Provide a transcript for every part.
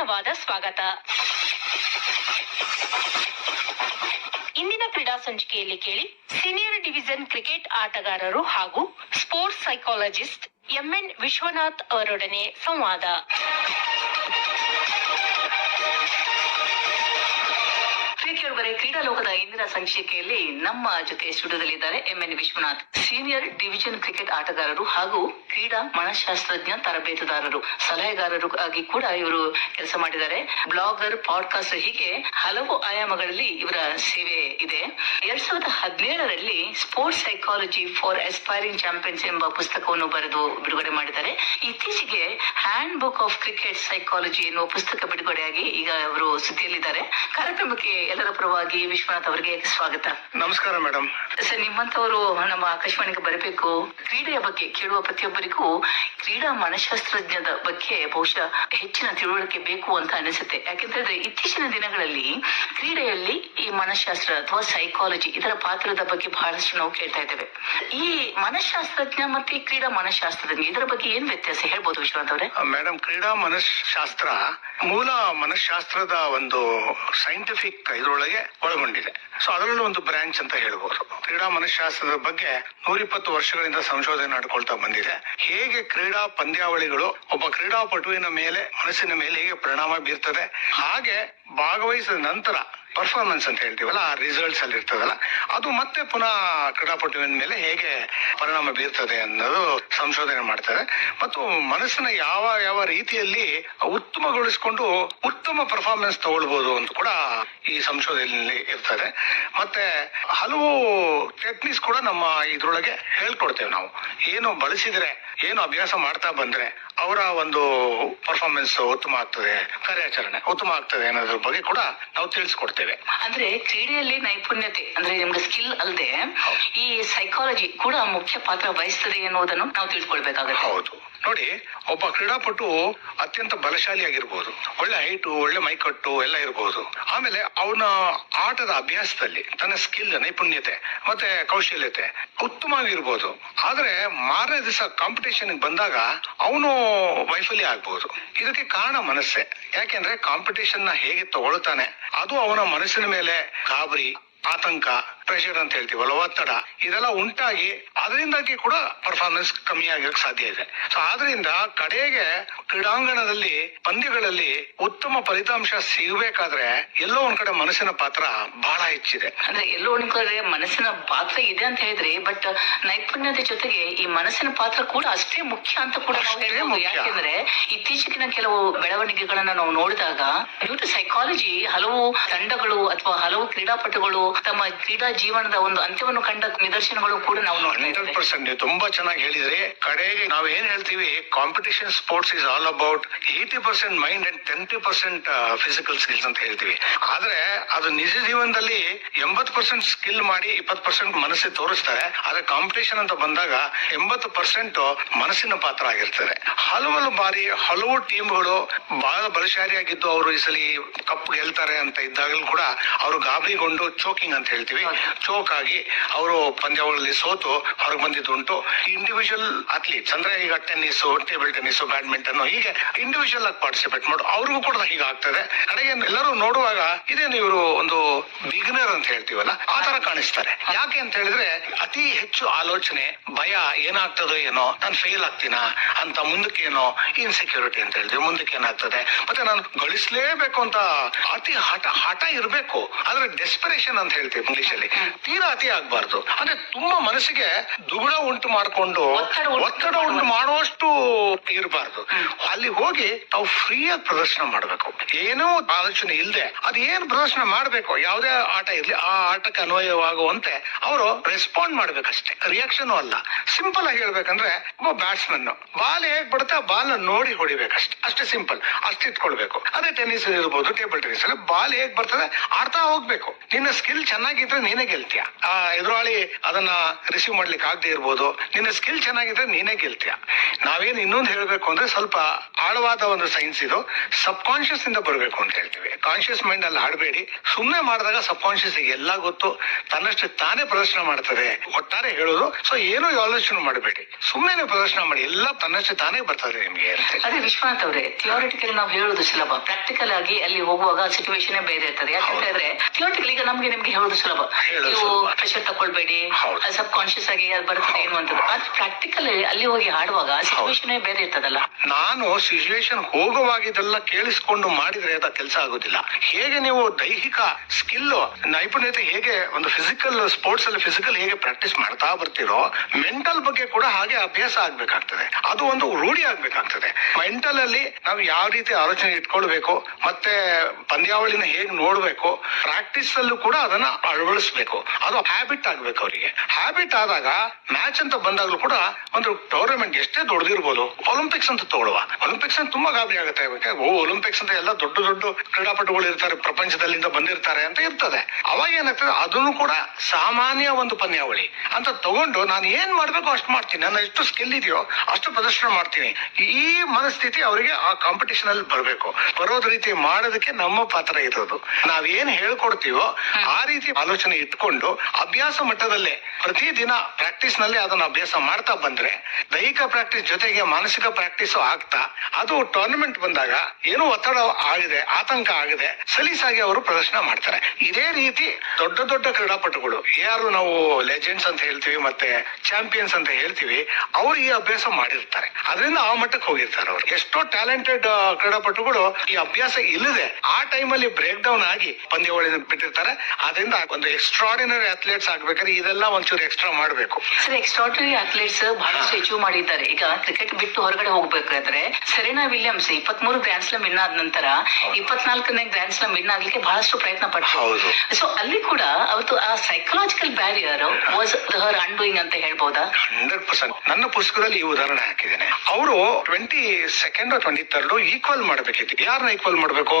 ಆತ್ಮೀಯವಾದ ಸ್ವಾಗತ. ಇಂದಿನ ಕ್ರೀಡಾ ಸಂಚಿಕೆಯಲ್ಲಿ ಕೇಳಿ ಸೀನಿಯರ್ ಡಿವಿಷನ್ ಕ್ರಿಕೆಟ್ ಆಟಗಾರರು ಹಾಗೂ ಸ್ಪೋರ್ಟ್ಸ್ ಸೈಕಾಲಜಿಸ್ಟ್ ಎಂಎನ್ ವಿಶ್ವನಾಥ್ ಅವರೊಡನೆ ಸಂವಾದ. ಕ್ರೀಡಾ ಲೋಕದ ಇಂದಿನ ಸಂಚಿಕೆಯಲ್ಲಿ ನಮ್ಮ ಜೊತೆ ಸ್ಟುಡಿಯೋದಲ್ಲಿದ್ದಾರೆ MN Vishwanath, senior division cricket ಆಟಗಾರರು ಹಾಗೂ ಕ್ರೀಡಾ ಮನಃಶಾಸ್ತ್ರಜ್ಞ, ತರಬೇತುದಾರರು, ಸಲಹೆಗಾರರು ಆಗಿ ಕೂಡ ಇವರು ಕೆಲಸ ಮಾಡಿದ್ದಾರೆ. ಬ್ಲಾಗರ್, ಪಾಡ್ಕಾಸ್ಟರ್, ಹೀಗೆ ಹಲವು ಆಯಾಮಗಳಲ್ಲಿ ಇವರ ಸೇವೆ ಇದೆ. 2017ರಲ್ಲಿ sports psychology for aspiring champions ಎಂಬ ಪುಸ್ತಕವನ್ನು ಬರೆದು ಬಿಡುಗಡೆ ಮಾಡಿದ್ದಾರೆ. ಇತ್ತೀಚೆಗೆ handbook of cricket psychology ಎನ್ನುವ ಪುಸ್ತಕ ಬಿಡುಗಡೆಯಾಗಿ ಈಗ ಅವರು ಸುದ್ದಿಯಲ್ಲಿದ್ದಾರೆ. ಕಾರ್ಯಕ್ರಮಕ್ಕೆ ಎಲ್ಲರ ಪರವಾಗಿ ವಿಶ್ವನಾಥ್ ಅವರಿಗೆ ಸ್ವಾಗತ. ನಮಸ್ಕಾರ ಮೇಡಮ್. ಸರ್, ನಿಮ್ಮಂತವರು ನಮ್ಮ ಆಕಾಶವಾಣಿಗೆ ಬರಬೇಕು. ಕ್ರೀಡೆಯ ಬಗ್ಗೆ ಕೇಳುವ ಪ್ರತಿಯೊಬ್ಬರಿಗೂ ಕ್ರೀಡಾ ಮನಃಶಾಸ್ತ್ರಜ್ಞದ ಬಗ್ಗೆ ಬಹುಶಃ ಹೆಚ್ಚಿನ ತಿಳುವಳಿಕೆ ಬೇಕು ಅಂತ ಅನಿಸುತ್ತೆ. ಯಾಕೆಂತಂದ್ರೆ ಇತ್ತೀಚಿನ ದಿನಗಳಲ್ಲಿ ಕ್ರೀಡೆಯಲ್ಲಿ ಈ ಮನಃಶಾಸ್ತ್ರ ಅಥವಾ ಸೈಕಾಲಜಿ ಇದರ ಪಾತ್ರದ ಬಗ್ಗೆ ಬಹಳಷ್ಟು ನಾವು ಕೇಳ್ತಾ ಇದ್ದೇವೆ. ಈ ಮನಃಶಾಸ್ತ್ರಜ್ಞ ಮತ್ತೆ ಈ ಕ್ರೀಡಾ ಮನಃಶಾಸ್ತ್ರಜ್ಞ ಇದರ ಬಗ್ಗೆ ಏನ್ ವ್ಯತ್ಯಾಸ ಹೇಳ್ಬೋದು ವಿಶ್ವನಾಥ್ ಅವರೇ? ಮೇಡಮ್, ಕ್ರೀಡಾ ಮನಃಶಾಸ್ತ್ರ ಮೂಲ ಮನಃಶಾಸ್ತ್ರದ ಒಂದು ಸೈಂಟಿಫಿಕ್ ಇದ್ರೊಳಗೆ ಒಳಗೊಂಡಿದೆ. ಸೊ ಅದರಲ್ಲೂ ಒಂದು ಬ್ರಾಂಚ್ ಅಂತ ಹೇಳ್ಬೋದು. ಕ್ರೀಡಾ ಮನಃಶಾಸ್ತ್ರದ ಬಗ್ಗೆ 120 ವರ್ಷಗಳಿಂದ ಸಂಶೋಧನೆ ನಡ್ಕೊಳ್ತಾ ಬಂದಿದೆ. ಹೇಗೆ ಕ್ರೀಡಾ ಪಂದ್ಯಾವಳಿಗಳು ಒಬ್ಬ ಕ್ರೀಡಾಪಟುವಿನ ಮೇಲೆ, ಮನಸ್ಸಿನ ಮೇಲೆ ಹೇಗೆ ಪರಿಣಾಮ ಬೀರ್ತದೆ, ಹಾಗೆ ಭಾಗವಹಿಸಿದ ನಂತರ ಪರ್ಫಾರ್ಮೆನ್ಸ್ ಅಂತ ಹೇಳ್ತೀವಲ್ಲ, ಆ ರಿಸಲ್ಟ್ಸ್ ಅಲ್ಲಿ ಇರ್ತದಲ್ಲ, ಅದು ಮತ್ತೆ ಪುನಃ ಕ್ರೀಡಾಪಟುವಿನ ಮೇಲೆ ಹೇಗೆ ಪರಿಣಾಮ ಬೀರ್ತದೆ ಅನ್ನೋದು ಸಂಶೋಧನೆ ಮಾಡ್ತಾರೆ. ಮತ್ತು ಮನಸ್ಸನ್ನ ಯಾವ ಯಾವ ರೀತಿಯಲ್ಲಿ ಉತ್ತಮಗೊಳಿಸಿಕೊಂಡು ಉತ್ತಮ ಪರ್ಫಾರ್ಮೆನ್ಸ್ ತಗೊಳ್ಬಹುದು ಅಂತ ಕೂಡ ಈ ಸಂಶೋಧನೆಯಲ್ಲಿ ಇರ್ತದೆ. ಮತ್ತೆ ಹಲವು ಟೆಕ್ನಿಕ್ಸ್ ಕೂಡ ನಮ್ಮ ಇದ್ರೊಳಗೆ ಹೇಳ್ಕೊಡ್ತೇವೆ. ನಾವು ಏನು ಬಳಸಿದ್ರೆ, ಏನು ಅಭ್ಯಾಸ ಮಾಡ್ತಾ ಬಂದ್ರೆ ಅವರ ಒಂದು ಪರ್ಫಾರ್ಮೆನ್ಸ್ ಉತ್ತಮ ಆಗ್ತದೆ, ಕಾರ್ಯಾಚರಣೆ ಉತ್ತಮ ಆಗ್ತದೆ ಅನ್ನೋದ್ರ ಬಗ್ಗೆ ಕೂಡ ನಾವು ತಿಳಿಸ್ಕೊಡ್ತೇವೆ. ಅಂದ್ರೆ ಕ್ರೀಡೆಯಲ್ಲಿ ನೈಪುಣ್ಯತೆ ಅಂದ್ರೆ ನಿಮ್ಗೆ ಸ್ಕಿಲ್ ಅಲ್ಲದೆ ಈ ಸೈಕಾಲಜಿ ಕೂಡ ಮುಖ್ಯ ಪಾತ್ರ ವಹಿಸ್ತದೆ ಎನ್ನುವುದನ್ನು ನಾವು ತಿಳ್ಕೊಳ್ಬೇಕಾಗುತ್ತೆ. ಹೌದು, ನೋಡಿ, ಒಬ್ಬ ಕ್ರೀಡಾಪಟು ಅತ್ಯಂತ ಬಲಶಾಲಿ ಆಗಿರ್ಬೋದು, ಒಳ್ಳೆ ಹೈಟು, ಒಳ್ಳೆ ಮೈಕಟ್ಟು ಎಲ್ಲ ಇರಬಹುದು. ಆಮೇಲೆ ಅವನ ಆಟದ ಅಭ್ಯಾಸದಲ್ಲಿ ತನ್ನ ಸ್ಕಿಲ್, ನೈಪುಣ್ಯತೆ ಮತ್ತೆ ಕೌಶಲ್ಯತೆ ಉತ್ತಮವಾಗಿರ್ಬೋದು. ಆದ್ರೆ ಮಾರನೇ ದಿವಸ ಕಾಂಪಿಟೇಷನ್ ಬಂದಾಗ ಅವನು ವೈಫಲ್ಯ ಆಗ್ಬಹುದು. ಇದಕ್ಕೆ ಕಾರಣ ಮನಸ್ಸೇ. ಯಾಕೆಂದ್ರೆ ಕಾಂಪಿಟೇಷನ್ ನ ಹೇಗೆ ತಗೊಳ್ತಾನೆ ಅದು ಅವನ ಮನಸ್ಸಿನ ಮೇಲೆ ಗಾಬರಿ, ಆತಂಕ, ಪ್ರೆಷರ್ ಅಂತ ಹೇಳ್ತೀವಲ್ಲ, ಒತ್ತಡ, ಇದೆಲ್ಲ ಉಂಟಾಗಿ ಅದರಿಂದಾಗಿ ಕೂಡ ಪರ್ಫಾರ್ಮೆನ್ಸ್ ಕಮ್ಮಿ ಆಗಕ್ಕೆ ಸಾಧ್ಯ ಇದೆ. ಸೊ ಆದ್ರಿಂದ ಕಡೆಗೆ ಕ್ರೀಡಾಂಗಣದಲ್ಲಿ ಪಂದ್ಯಗಳಲ್ಲಿ ಉತ್ತಮ ಫಲಿತಾಂಶ ಸಿಗಬೇಕಾದ್ರೆ ಎಲ್ಲೋ ಒಂದ್ ಕಡೆ ಮನಸ್ಸಿನ ಪಾತ್ರ ಬಹಳ ಹೆಚ್ಚಿದೆ. ಅಂದ್ರೆ ಎಲ್ಲೋ ಒಂದ್ ಕಡೆ ಮನಸ್ಸಿನ ಪಾತ್ರ ಇದೆ ಅಂತ ಹೇಳಿದ್ರಿ, ಬಟ್ ನೈಪುಣ್ಯತೆ ಜೊತೆಗೆ ಈ ಮನಸ್ಸಿನ ಪಾತ್ರ ಕೂಡ ಅಷ್ಟೇ ಮುಖ್ಯ ಅಂತ ಕೂಡ ನಾವು ಹೇಳ್ಬೋದು. ಯಾಕೆಂದ್ರೆ ಇತ್ತೀಚಿನ ಕೆಲವು ಬೆಳವಣಿಗೆಗಳನ್ನ ನಾವು ನೋಡಿದಾಗ ಡ್ಯೂ ಟು ಸೈಕಾಲಜಿ ಹಲವು ತಂಡಗಳು ಅಥವಾ ಹಲವು ಕ್ರೀಡಾಪಟುಗಳು ತಮ್ಮ ಕ್ರೀಡಾ ಜೀವನದ ಒಂದು ಅಂತ್ಯವನ್ನು ಕಂಡ ನಿದರ್ಶನಗಳು ಕೂಡ ನಾವು ನೋಡ್ತೀವಿ. 100% ನೀವು ತುಂಬಾ ಚೆನ್ನಾಗಿ ಹೇಳಿದ್ರಿ. ಕಡೆಗೆ ನಾವ್ ಏನ್ ಹೇಳ್ತೀವಿ, competition sports is all about 80% mind and 20% physical skills ಅಂತ ಹೇಳ್ತೀವಿ. ಆದ್ರೆ ಅದು ನಿಜ ಜೀವನದಲ್ಲಿ 80% ಸ್ಕಿಲ್ ಮಾಡಿ 20% ಮನಸ್ಸಿಗೆ ತೋರಿಸ್ತಾರೆ. ಆದ್ರೆ ಕಾಂಪಿಟೇಷನ್ ಅಂತ ಬಂದಾಗ 80% ಮನಸ್ಸಿನ ಪಾತ್ರ ಆಗಿರ್ತದೆ. ಹಲವು ಬಾರಿ ಹಲವು ಟೀಮ್ಗಳು ಬಹಳ ಬಲಶಾಲಿಯಾಗಿದ್ದು ಅವರು ಈ ಸಲ ಕಪ್ ಗೆಲ್ತಾರೆ ಅಂತ ಇದ್ದಾಗಲೂ ಕೂಡ ಅವರು ಗಾಬರಿಗೊಂಡು ಚೋಕಿಂಗ್ ಅಂತ ಹೇಳ್ತೀವಿ, ಚೋಕ್ ಆಗಿ ಅವರು ಪಂದ್ಯಾವಳಿಯಲ್ಲಿ ಸೋತು ಹೊರಗೆ ಬಂದಿದ್ದುಂಟು. ಇಂಡಿವಿಜುವಲ್ ಅಥ್ಲೀಟ್ಸ್ ಅಂದ್ರೆ ಈಗ ಟೆನ್ನಿಸ್, ಟೇಬಲ್ ಟೆನ್ನಿಸ್, ಬ್ಯಾಡ್ಮಿಂಟನ್, ಹೀಗೆ ಇಂಡಿವಿಜುವಲ್ ಆಗಿ ಪಾರ್ಟಿಸಿಪೇಟ್ ಮಾಡು ಅವ್ರಿಗೂ ಕೂಡ ಹೀಗಾಗ್ತದೆ. ಕಡೆಗೆ ಎಲ್ಲರೂ ನೋಡುವಾಗ ಇದೇನು ಇವರು ಒಂದು ಬಿಗಿನರ್ ಅಂತ ಹೇಳ್ತೀವಲ್ಲ ಆ ತರ ಕಾಣಿಸ್ತಾರೆ. ಯಾಕೆ ಅಂತ ಹೇಳಿದ್ರೆ ಅತಿ ಹೆಚ್ಚು ಆಲೋಚನೆ, ಭಯ, ಏನಾಗ್ತದೋ ಏನೋ, ನಾನು ಫೇಲ್ ಆಗ್ತೀನಾ ಅಂತ, ಮುಂದಕ್ಕೆ ಏನೋ ಇನ್ಸೆಕ್ಯೂರಿಟಿ ಅಂತ ಹೇಳ್ತೀವಿ, ಮುಂದಕ್ಕೆ ಏನಾಗ್ತದೆ, ಮತ್ತೆ ನಾನು ಗಳಿಸ್ಲೇಬೇಕು ಅಂತ ಅತಿ ಹಠ ಇರಬೇಕು. ಆದ್ರೆ ಡೆಸ್ಪರೇಷನ್ ಅಂತ ಹೇಳ್ತೀವಿ ಇಂಗ್ಲಿಷ್ ಅಲ್ಲಿ, ತೀರಾ ಅತಿ ಆಗ್ಬಾರ್ದು. ಅಂದ್ರೆ ತುಂಬಾ ಮನಸ್ಸಿಗೆ ದುಗುಡ ಉಂಟು ಮಾಡ್ಕೊಂಡು ಒತ್ತಡ ಉಂಟು ಮಾಡುವಷ್ಟು ಇರಬಾರ್ದು. ಅಲ್ಲಿ ಹೋಗಿ ತಾವು ಫ್ರೀಯಾಗಿ ಪ್ರದರ್ಶನ ಮಾಡ್ಬೇಕು. ಏನೋ ಆಲೋಚನೆ ಇಲ್ಲದೆ ಅದೇನು ಪ್ರದರ್ಶನ ಮಾಡ್ಬೇಕು, ಯಾವುದೇ ಆಟ ಇರ್ಲಿ ಆ ಆಟಕ್ಕೆ ಅನ್ವಯವಾಗುವಂತೆ ಅವರು ರೆಸ್ಪಾಂಡ್ ಮಾಡ್ಬೇಕಷ್ಟೇ, ರಿಯಾಕ್ಷನ್ ಅಲ್ಲ. ಸಿಂಪಲ್ ಆಗಿ ಹೇಳ್ಬೇಕಂದ್ರೆ ಒಬ್ಬ ಬ್ಯಾಟ್ಸ್ಮನ್ ಬಾಲ್ ಹೇಗ್ ಬರುತ್ತೆ ಆ ಬಾಲ್ ನೋಡಿ ಹೊಡಿಬೇಕಷ್ಟೇ, ಅಷ್ಟೇ ಸಿಂಪಲ್, ಅಷ್ಟು ಇಟ್ಕೊಳ್ಬೇಕು. ಅದೇ ಟೆನ್ನಿಸ್ ಇರ್ಬೋದು, ಟೇಬಲ್ ಟೆನ್ನಿಸ್ ಅಲ್ಲಿ ಬಾಲ್ ಹೇಗ್ ಬರ್ತದೆ ಆಡ್ತಾ ಹೋಗ್ಬೇಕು. ನಿನ್ನ ಸ್ಕಿಲ್ ಚೆನ್ನಾಗಿದ್ರೆ ನೀನೇ ನೀನೇ ಗೆಲ್ತೀಯ. ಆ ಎದುರಾಳಿ ಅದನ್ನ ರಿಸೀವ್ ಮಾಡ್ಲಿಕ್ಕೆ ಆಗದೆ ಇರ್ಬೋದು, ನಿನ್ನ ಸ್ಕಿಲ್ ಚೆನ್ನಾಗಿದ್ರೆ ನೀನೇ ಗೆಲ್ತೀಯ. ನಾವೇನ್ ಇನ್ನೊಂದು ಹೇಳ್ಬೇಕು ಅಂದ್ರೆ ಸ್ವಲ್ಪ ಆಳವಾದ ಒಂದು ಸೈನ್ಸ್ ಇದು. ಸಬ್ ಕಾನ್ಶಿಯಸ್ ಇಂದ ಬರಬೇಕು ಅಂತ ಹೇಳ್ತೀವಿ. ಕಾನ್ಶಿಯಸ್ ಮೈಂಡ್ ಅಲ್ಲಿ ಆಡಬೇಡಿ. ಸುಮ್ನೆ ಮಾಡಿದಾಗ ಸಬ್ ಕಾನ್ಶಿಯಸ್ ಎಲ್ಲ ಗೊತ್ತು, ತನ್ನಷ್ಟು ತಾನೇ ಪ್ರದರ್ಶನ ಮಾಡ್ತದೆ. ಒಟ್ಟಾರೆ ಹೇಳೋದು, ಸೊ ಏನು ಆಲೋಚನೆ ಮಾಡಬೇಡಿ, ಸುಮ್ನೆ ಪ್ರದರ್ಶನ ಮಾಡಿ, ಎಲ್ಲ ತನ್ನಷ್ಟು ತಾನೇ ಬರ್ತದೆ ನಿಮ್ಗೆ ಅಂತ. ಅದೇ ವಿಶ್ವನಾಥ್ ಅವರೇ, ಥಿಯೋರಿಟಿಕಲಿ ನಾವು ಹೇಳೋದು ಸುಲಭ, ಪ್ರಾಕ್ಟಿಕಲ್ ಆಗಿ ಅಲ್ಲಿ ಹೋಗುವಾಗ ಸಿಚುವೇಶನ್ ಬೇರೆ ಇರ್ತದೆ. ಯಾಕಂತ ಹೇಳಿದ್ರೆ ಥಿಯೋರಿಟಿಕಲ್ ಈಗ ನಮ್ಗೆ ನಿಮ್ಗೆ ಹೇಳೋದು ಸುಲಭ, ನೀವು ಪ್ರೆಷರ್ ತಕೊಳ್ಬೇಡಿ, ಸಬ್ ಕಾನ್ಶಿಯಸ್ ಆಗಿ ಅದು ಬರ್ತದೆ ಏನು ಅಂತದ್ದು. ಆದ್ರೆ ಪ್ರಾಕ್ಟಿಕಲ್ ಅಲ್ಲಿ ಹೋಗಿ ಹಾಡುವಾಗ ಸಿಚುವೇಶನ್ ಬೇರೆ ಇರ್ತದಲ್ಲ. ನಾನು ಸಿಚುವೇಶನ್ ಹೋಗುವಾಗಿದ್ದೆಲ್ಲ ಕೇಳಿಸ್ಕೊಂಡು ಮಾಡಿದ್ರೆ ಅದ ಕೆಲಸ ಆಗೋದಿಲ್ಲ. ಹೇಗೆ ನೀವು ದೈಹಿಕ ಸ್ಕಿಲ್ ನೈಪುಣ್ಯತೆ ಹೇಗೆ ಒಂದು ಫಿಸಿಕಲ್ ಸ್ಪೋರ್ಟ್ಸ್ ಅಲ್ಲಿ ಫಿಸಿಕಲ್ ಹೇಗೆ ಪ್ರಾಕ್ಟೀಸ್ ಮಾಡ್ತಾ ಬರ್ತಿರೋ, ಮೆಂಟಲ್ ಬಗ್ಗೆ ಕೂಡ ಹಾಗೆ ಅಭ್ಯಾಸ ಆಗ್ಬೇಕಾಗ್ತದೆ. ಅದು ಒಂದು ರೂಢಿ ಆಗ್ಬೇಕಾಗ್ತದೆ. ಮೆಂಟಲ್ ಅಲ್ಲಿ ನಾವು ಯಾವ ರೀತಿ ಆಲೋಚನೆ ಇಟ್ಕೊಳ್ಬೇಕು, ಮತ್ತೆ ಪಂದ್ಯಾವಳಿನ ಹೇಗೆ ನೋಡ್ಬೇಕು, ಪ್ರಾಕ್ಟೀಸ್ ಅಲ್ಲೂ ಕೂಡ ಅದನ್ನ ಅಳವಡಿಸ್ಬೇಕು. ಅದು ಹ್ಯಾಬಿಟ್ ಆಗ್ಬೇಕು ಅವರಿಗೆ. ಹ್ಯಾಬಿಟ್ ಆದಾಗ ಮ್ಯಾಚ್ ಅಂತ ಬಂದಾಗ್ಲೂ ಕೂಡ ಒಂದು ಟೂರ್ನಮೆಂಟ್ ಎಷ್ಟೇ ದೊಡ್ಡದಿರ್ಬೋದು, ಒಲಿಂಪಿಕ್ಸ್ ಅಂತ ತಗೊಳ್ಳುವ, ಒಲಿಂಪಿಕ್ಸ್ ಅಂತ ತುಂಬಾ ಗಾಬರಿ ಆಗುತ್ತೆ. ಒಲಿಂಪಿಕ್ಸ್ ಅಂತ ಎಲ್ಲ ದೊಡ್ಡ ದೊಡ್ಡ ಕ್ರೀಡಾಪಟುಗಳು ಇರ್ತಾರೆ, ಪ್ರಪಂಚದಲ್ಲಿಂದ ಬಂದಿರ್ತಾರೆ ಅಂತ ಇರ್ತದೆ. ಅವಾಗ ಏನಾಗ್ತದೆ, ಅದನ್ನು ಕೂಡ ಸಾಮಾನ್ಯ ಒಂದು ಪಂದ್ಯಾವಳಿ ಅಂತ ತಗೊಂಡು ನಾನು ಏನ್ ಮಾಡ್ಬೇಕು ಅಷ್ಟು ಮಾಡ್ತೀನಿ, ನನ್ನ ಎಷ್ಟು ಸ್ಕಿಲ್ ಇದೆಯೋ ಅಷ್ಟು ಪ್ರದರ್ಶನ ಮಾಡ್ತೀನಿ. ಈ ಮನಸ್ಥಿತಿ ಅವರಿಗೆ ಆ ಕಾಂಪಿಟೇಷನ್ ಅಲ್ಲಿ ಬರಬೇಕು. ಬರೋದ್ ರೀತಿ ಮಾಡೋದಕ್ಕೆ ನಮ್ಮ ಪಾತ್ರ ಇರೋದು. ನಾವೇನ್ ಹೇಳ್ಕೊಡ್ತೀವೋ ಆ ರೀತಿ ಆಲೋಚನೆ ಇಟ್ಕೊಂಡು ಅಭ್ಯಾಸ ಮಟ್ಟದಲ್ಲೇ ಪ್ರತಿದಿನ ಪ್ರಾಕ್ಟೀಸ್ ನಲ್ಲಿ ಅದನ್ನ ಅಭ್ಯಾಸ ಮಾಡ್ತಾ ಬಂದ್ರೆ, ದೈಹಿಕ ಪ್ರಾಕ್ಟೀಸ್ ಜೊತೆಗೆ ಮಾನಸಿಕ ಪ್ರಾಕ್ಟೀಸ್ ಆಗ್ತಾ, ಅದು ಟೂರ್ನಮೆಂಟ್ ಬಂದಾಗ ಏನು ಒತ್ತಡ ಆಗಿದೆ, ಆತಂಕ ಆಗಿದೆ, ಸಲೀಸಾಗಿ ಅವರು ಪ್ರದರ್ಶನ ಮಾಡ್ತಾರೆ. ಇದೇ ರೀತಿ ದೊಡ್ಡ ದೊಡ್ಡ ಕ್ರೀಡಾಪಟುಗಳು, ಯಾರು ನಾವು ಲೆಜೆಂಡ್ಸ್ ಅಂತ ಹೇಳ್ತೀವಿ ಮತ್ತೆ ಚಾಂಪಿಯನ್ಸ್ ಅಂತ ಹೇಳ್ತೀವಿ, ಅವರು ಈ ಅಭ್ಯಾಸ ಮಾಡಿರ್ತಾರೆ. ಅದರಿಂದ ಆ ಮಟ್ಟಕ್ಕೆ ಹೋಗಿರ್ತಾರೆ. ಅವರು ಎಷ್ಟೋ ಟ್ಯಾಲೆಂಟೆಡ್ ಕ್ರೀಡಾಪಟುಗಳು ಈ ಅಭ್ಯಾಸ ಇಲ್ಲದೆ ಆ ಟೈಮಲ್ಲಿ ಬ್ರೇಕ್ ಡೌನ್ ಆಗಿ ಪಂದ್ಯಾವಳಿ ಬಿಟ್ಟಿರ್ತಾರೆ. ಅದರಿಂದ ಒಂದು ಎಕ್ಸ್ಟ್ರಾರ್ಡಿನರಿ ಅಥ್ಲೇಟ್ಸ್ ಆಗ್ಬೇಕಾದ್ರೆ ಇದೆಲ್ಲ ಒಂಚೂರು ಎಕ್ಸ್ಟ್ರಾ ಮಾಡಬೇಕು. ಸರ್, ಎಕ್ಸ್ಟ್ರಾರ್ಡಿನರಿ ಅಥ್ಲೇಟ್ಸ್ ಬಹಳಷ್ಟು ಅಚೀವ್ ಮಾಡಿದ್ದಾರೆ. ಈಗ ಕ್ರಿಕೆಟ್ ಬಿಟ್ಟು ಹೊರಗಡೆ ಹೋಗ್ಬೇಕಾದ್ರೆ Serena Williams 23 grand slam win ಆದ ನಂತರ 24ನೇ ಗ್ರ್ಯಾಂಡ್ ಸ್ಲಾಮ್ ವಿನ್ ಆಗ್ಲಿಕ್ಕೆ ಬಹಳಷ್ಟು ಪ್ರಯತ್ನ ಪಡ್ತಾರೆ. ಸೊ ಅಲ್ಲಿ ಕೂಡ ಅವತ್ತು ಆ ಸೈಕಲಾಜಿಕಲ್ ಬ್ಯಾರಿಯರ್ ವಾಸ್ ಹರ್ ಅನ್ಡೂಯಿಂಗ್ ಅಂತ ಹೇಳ್ಬೋದಾ? 100%. ನನ್ನ ಪುಸ್ತಕದಲ್ಲಿ ಈ ಉದಾಹರಣೆ ಹಾಕಿದ್ದೇನೆ. ಅವರು 22nd 23rd ಈಕ್ವಲ್ ಮಾಡಬೇಕಿತ್ತು. ಯಾರನ್ನ ಈಕ್ವಲ್ ಮಾಡಬೇಕು?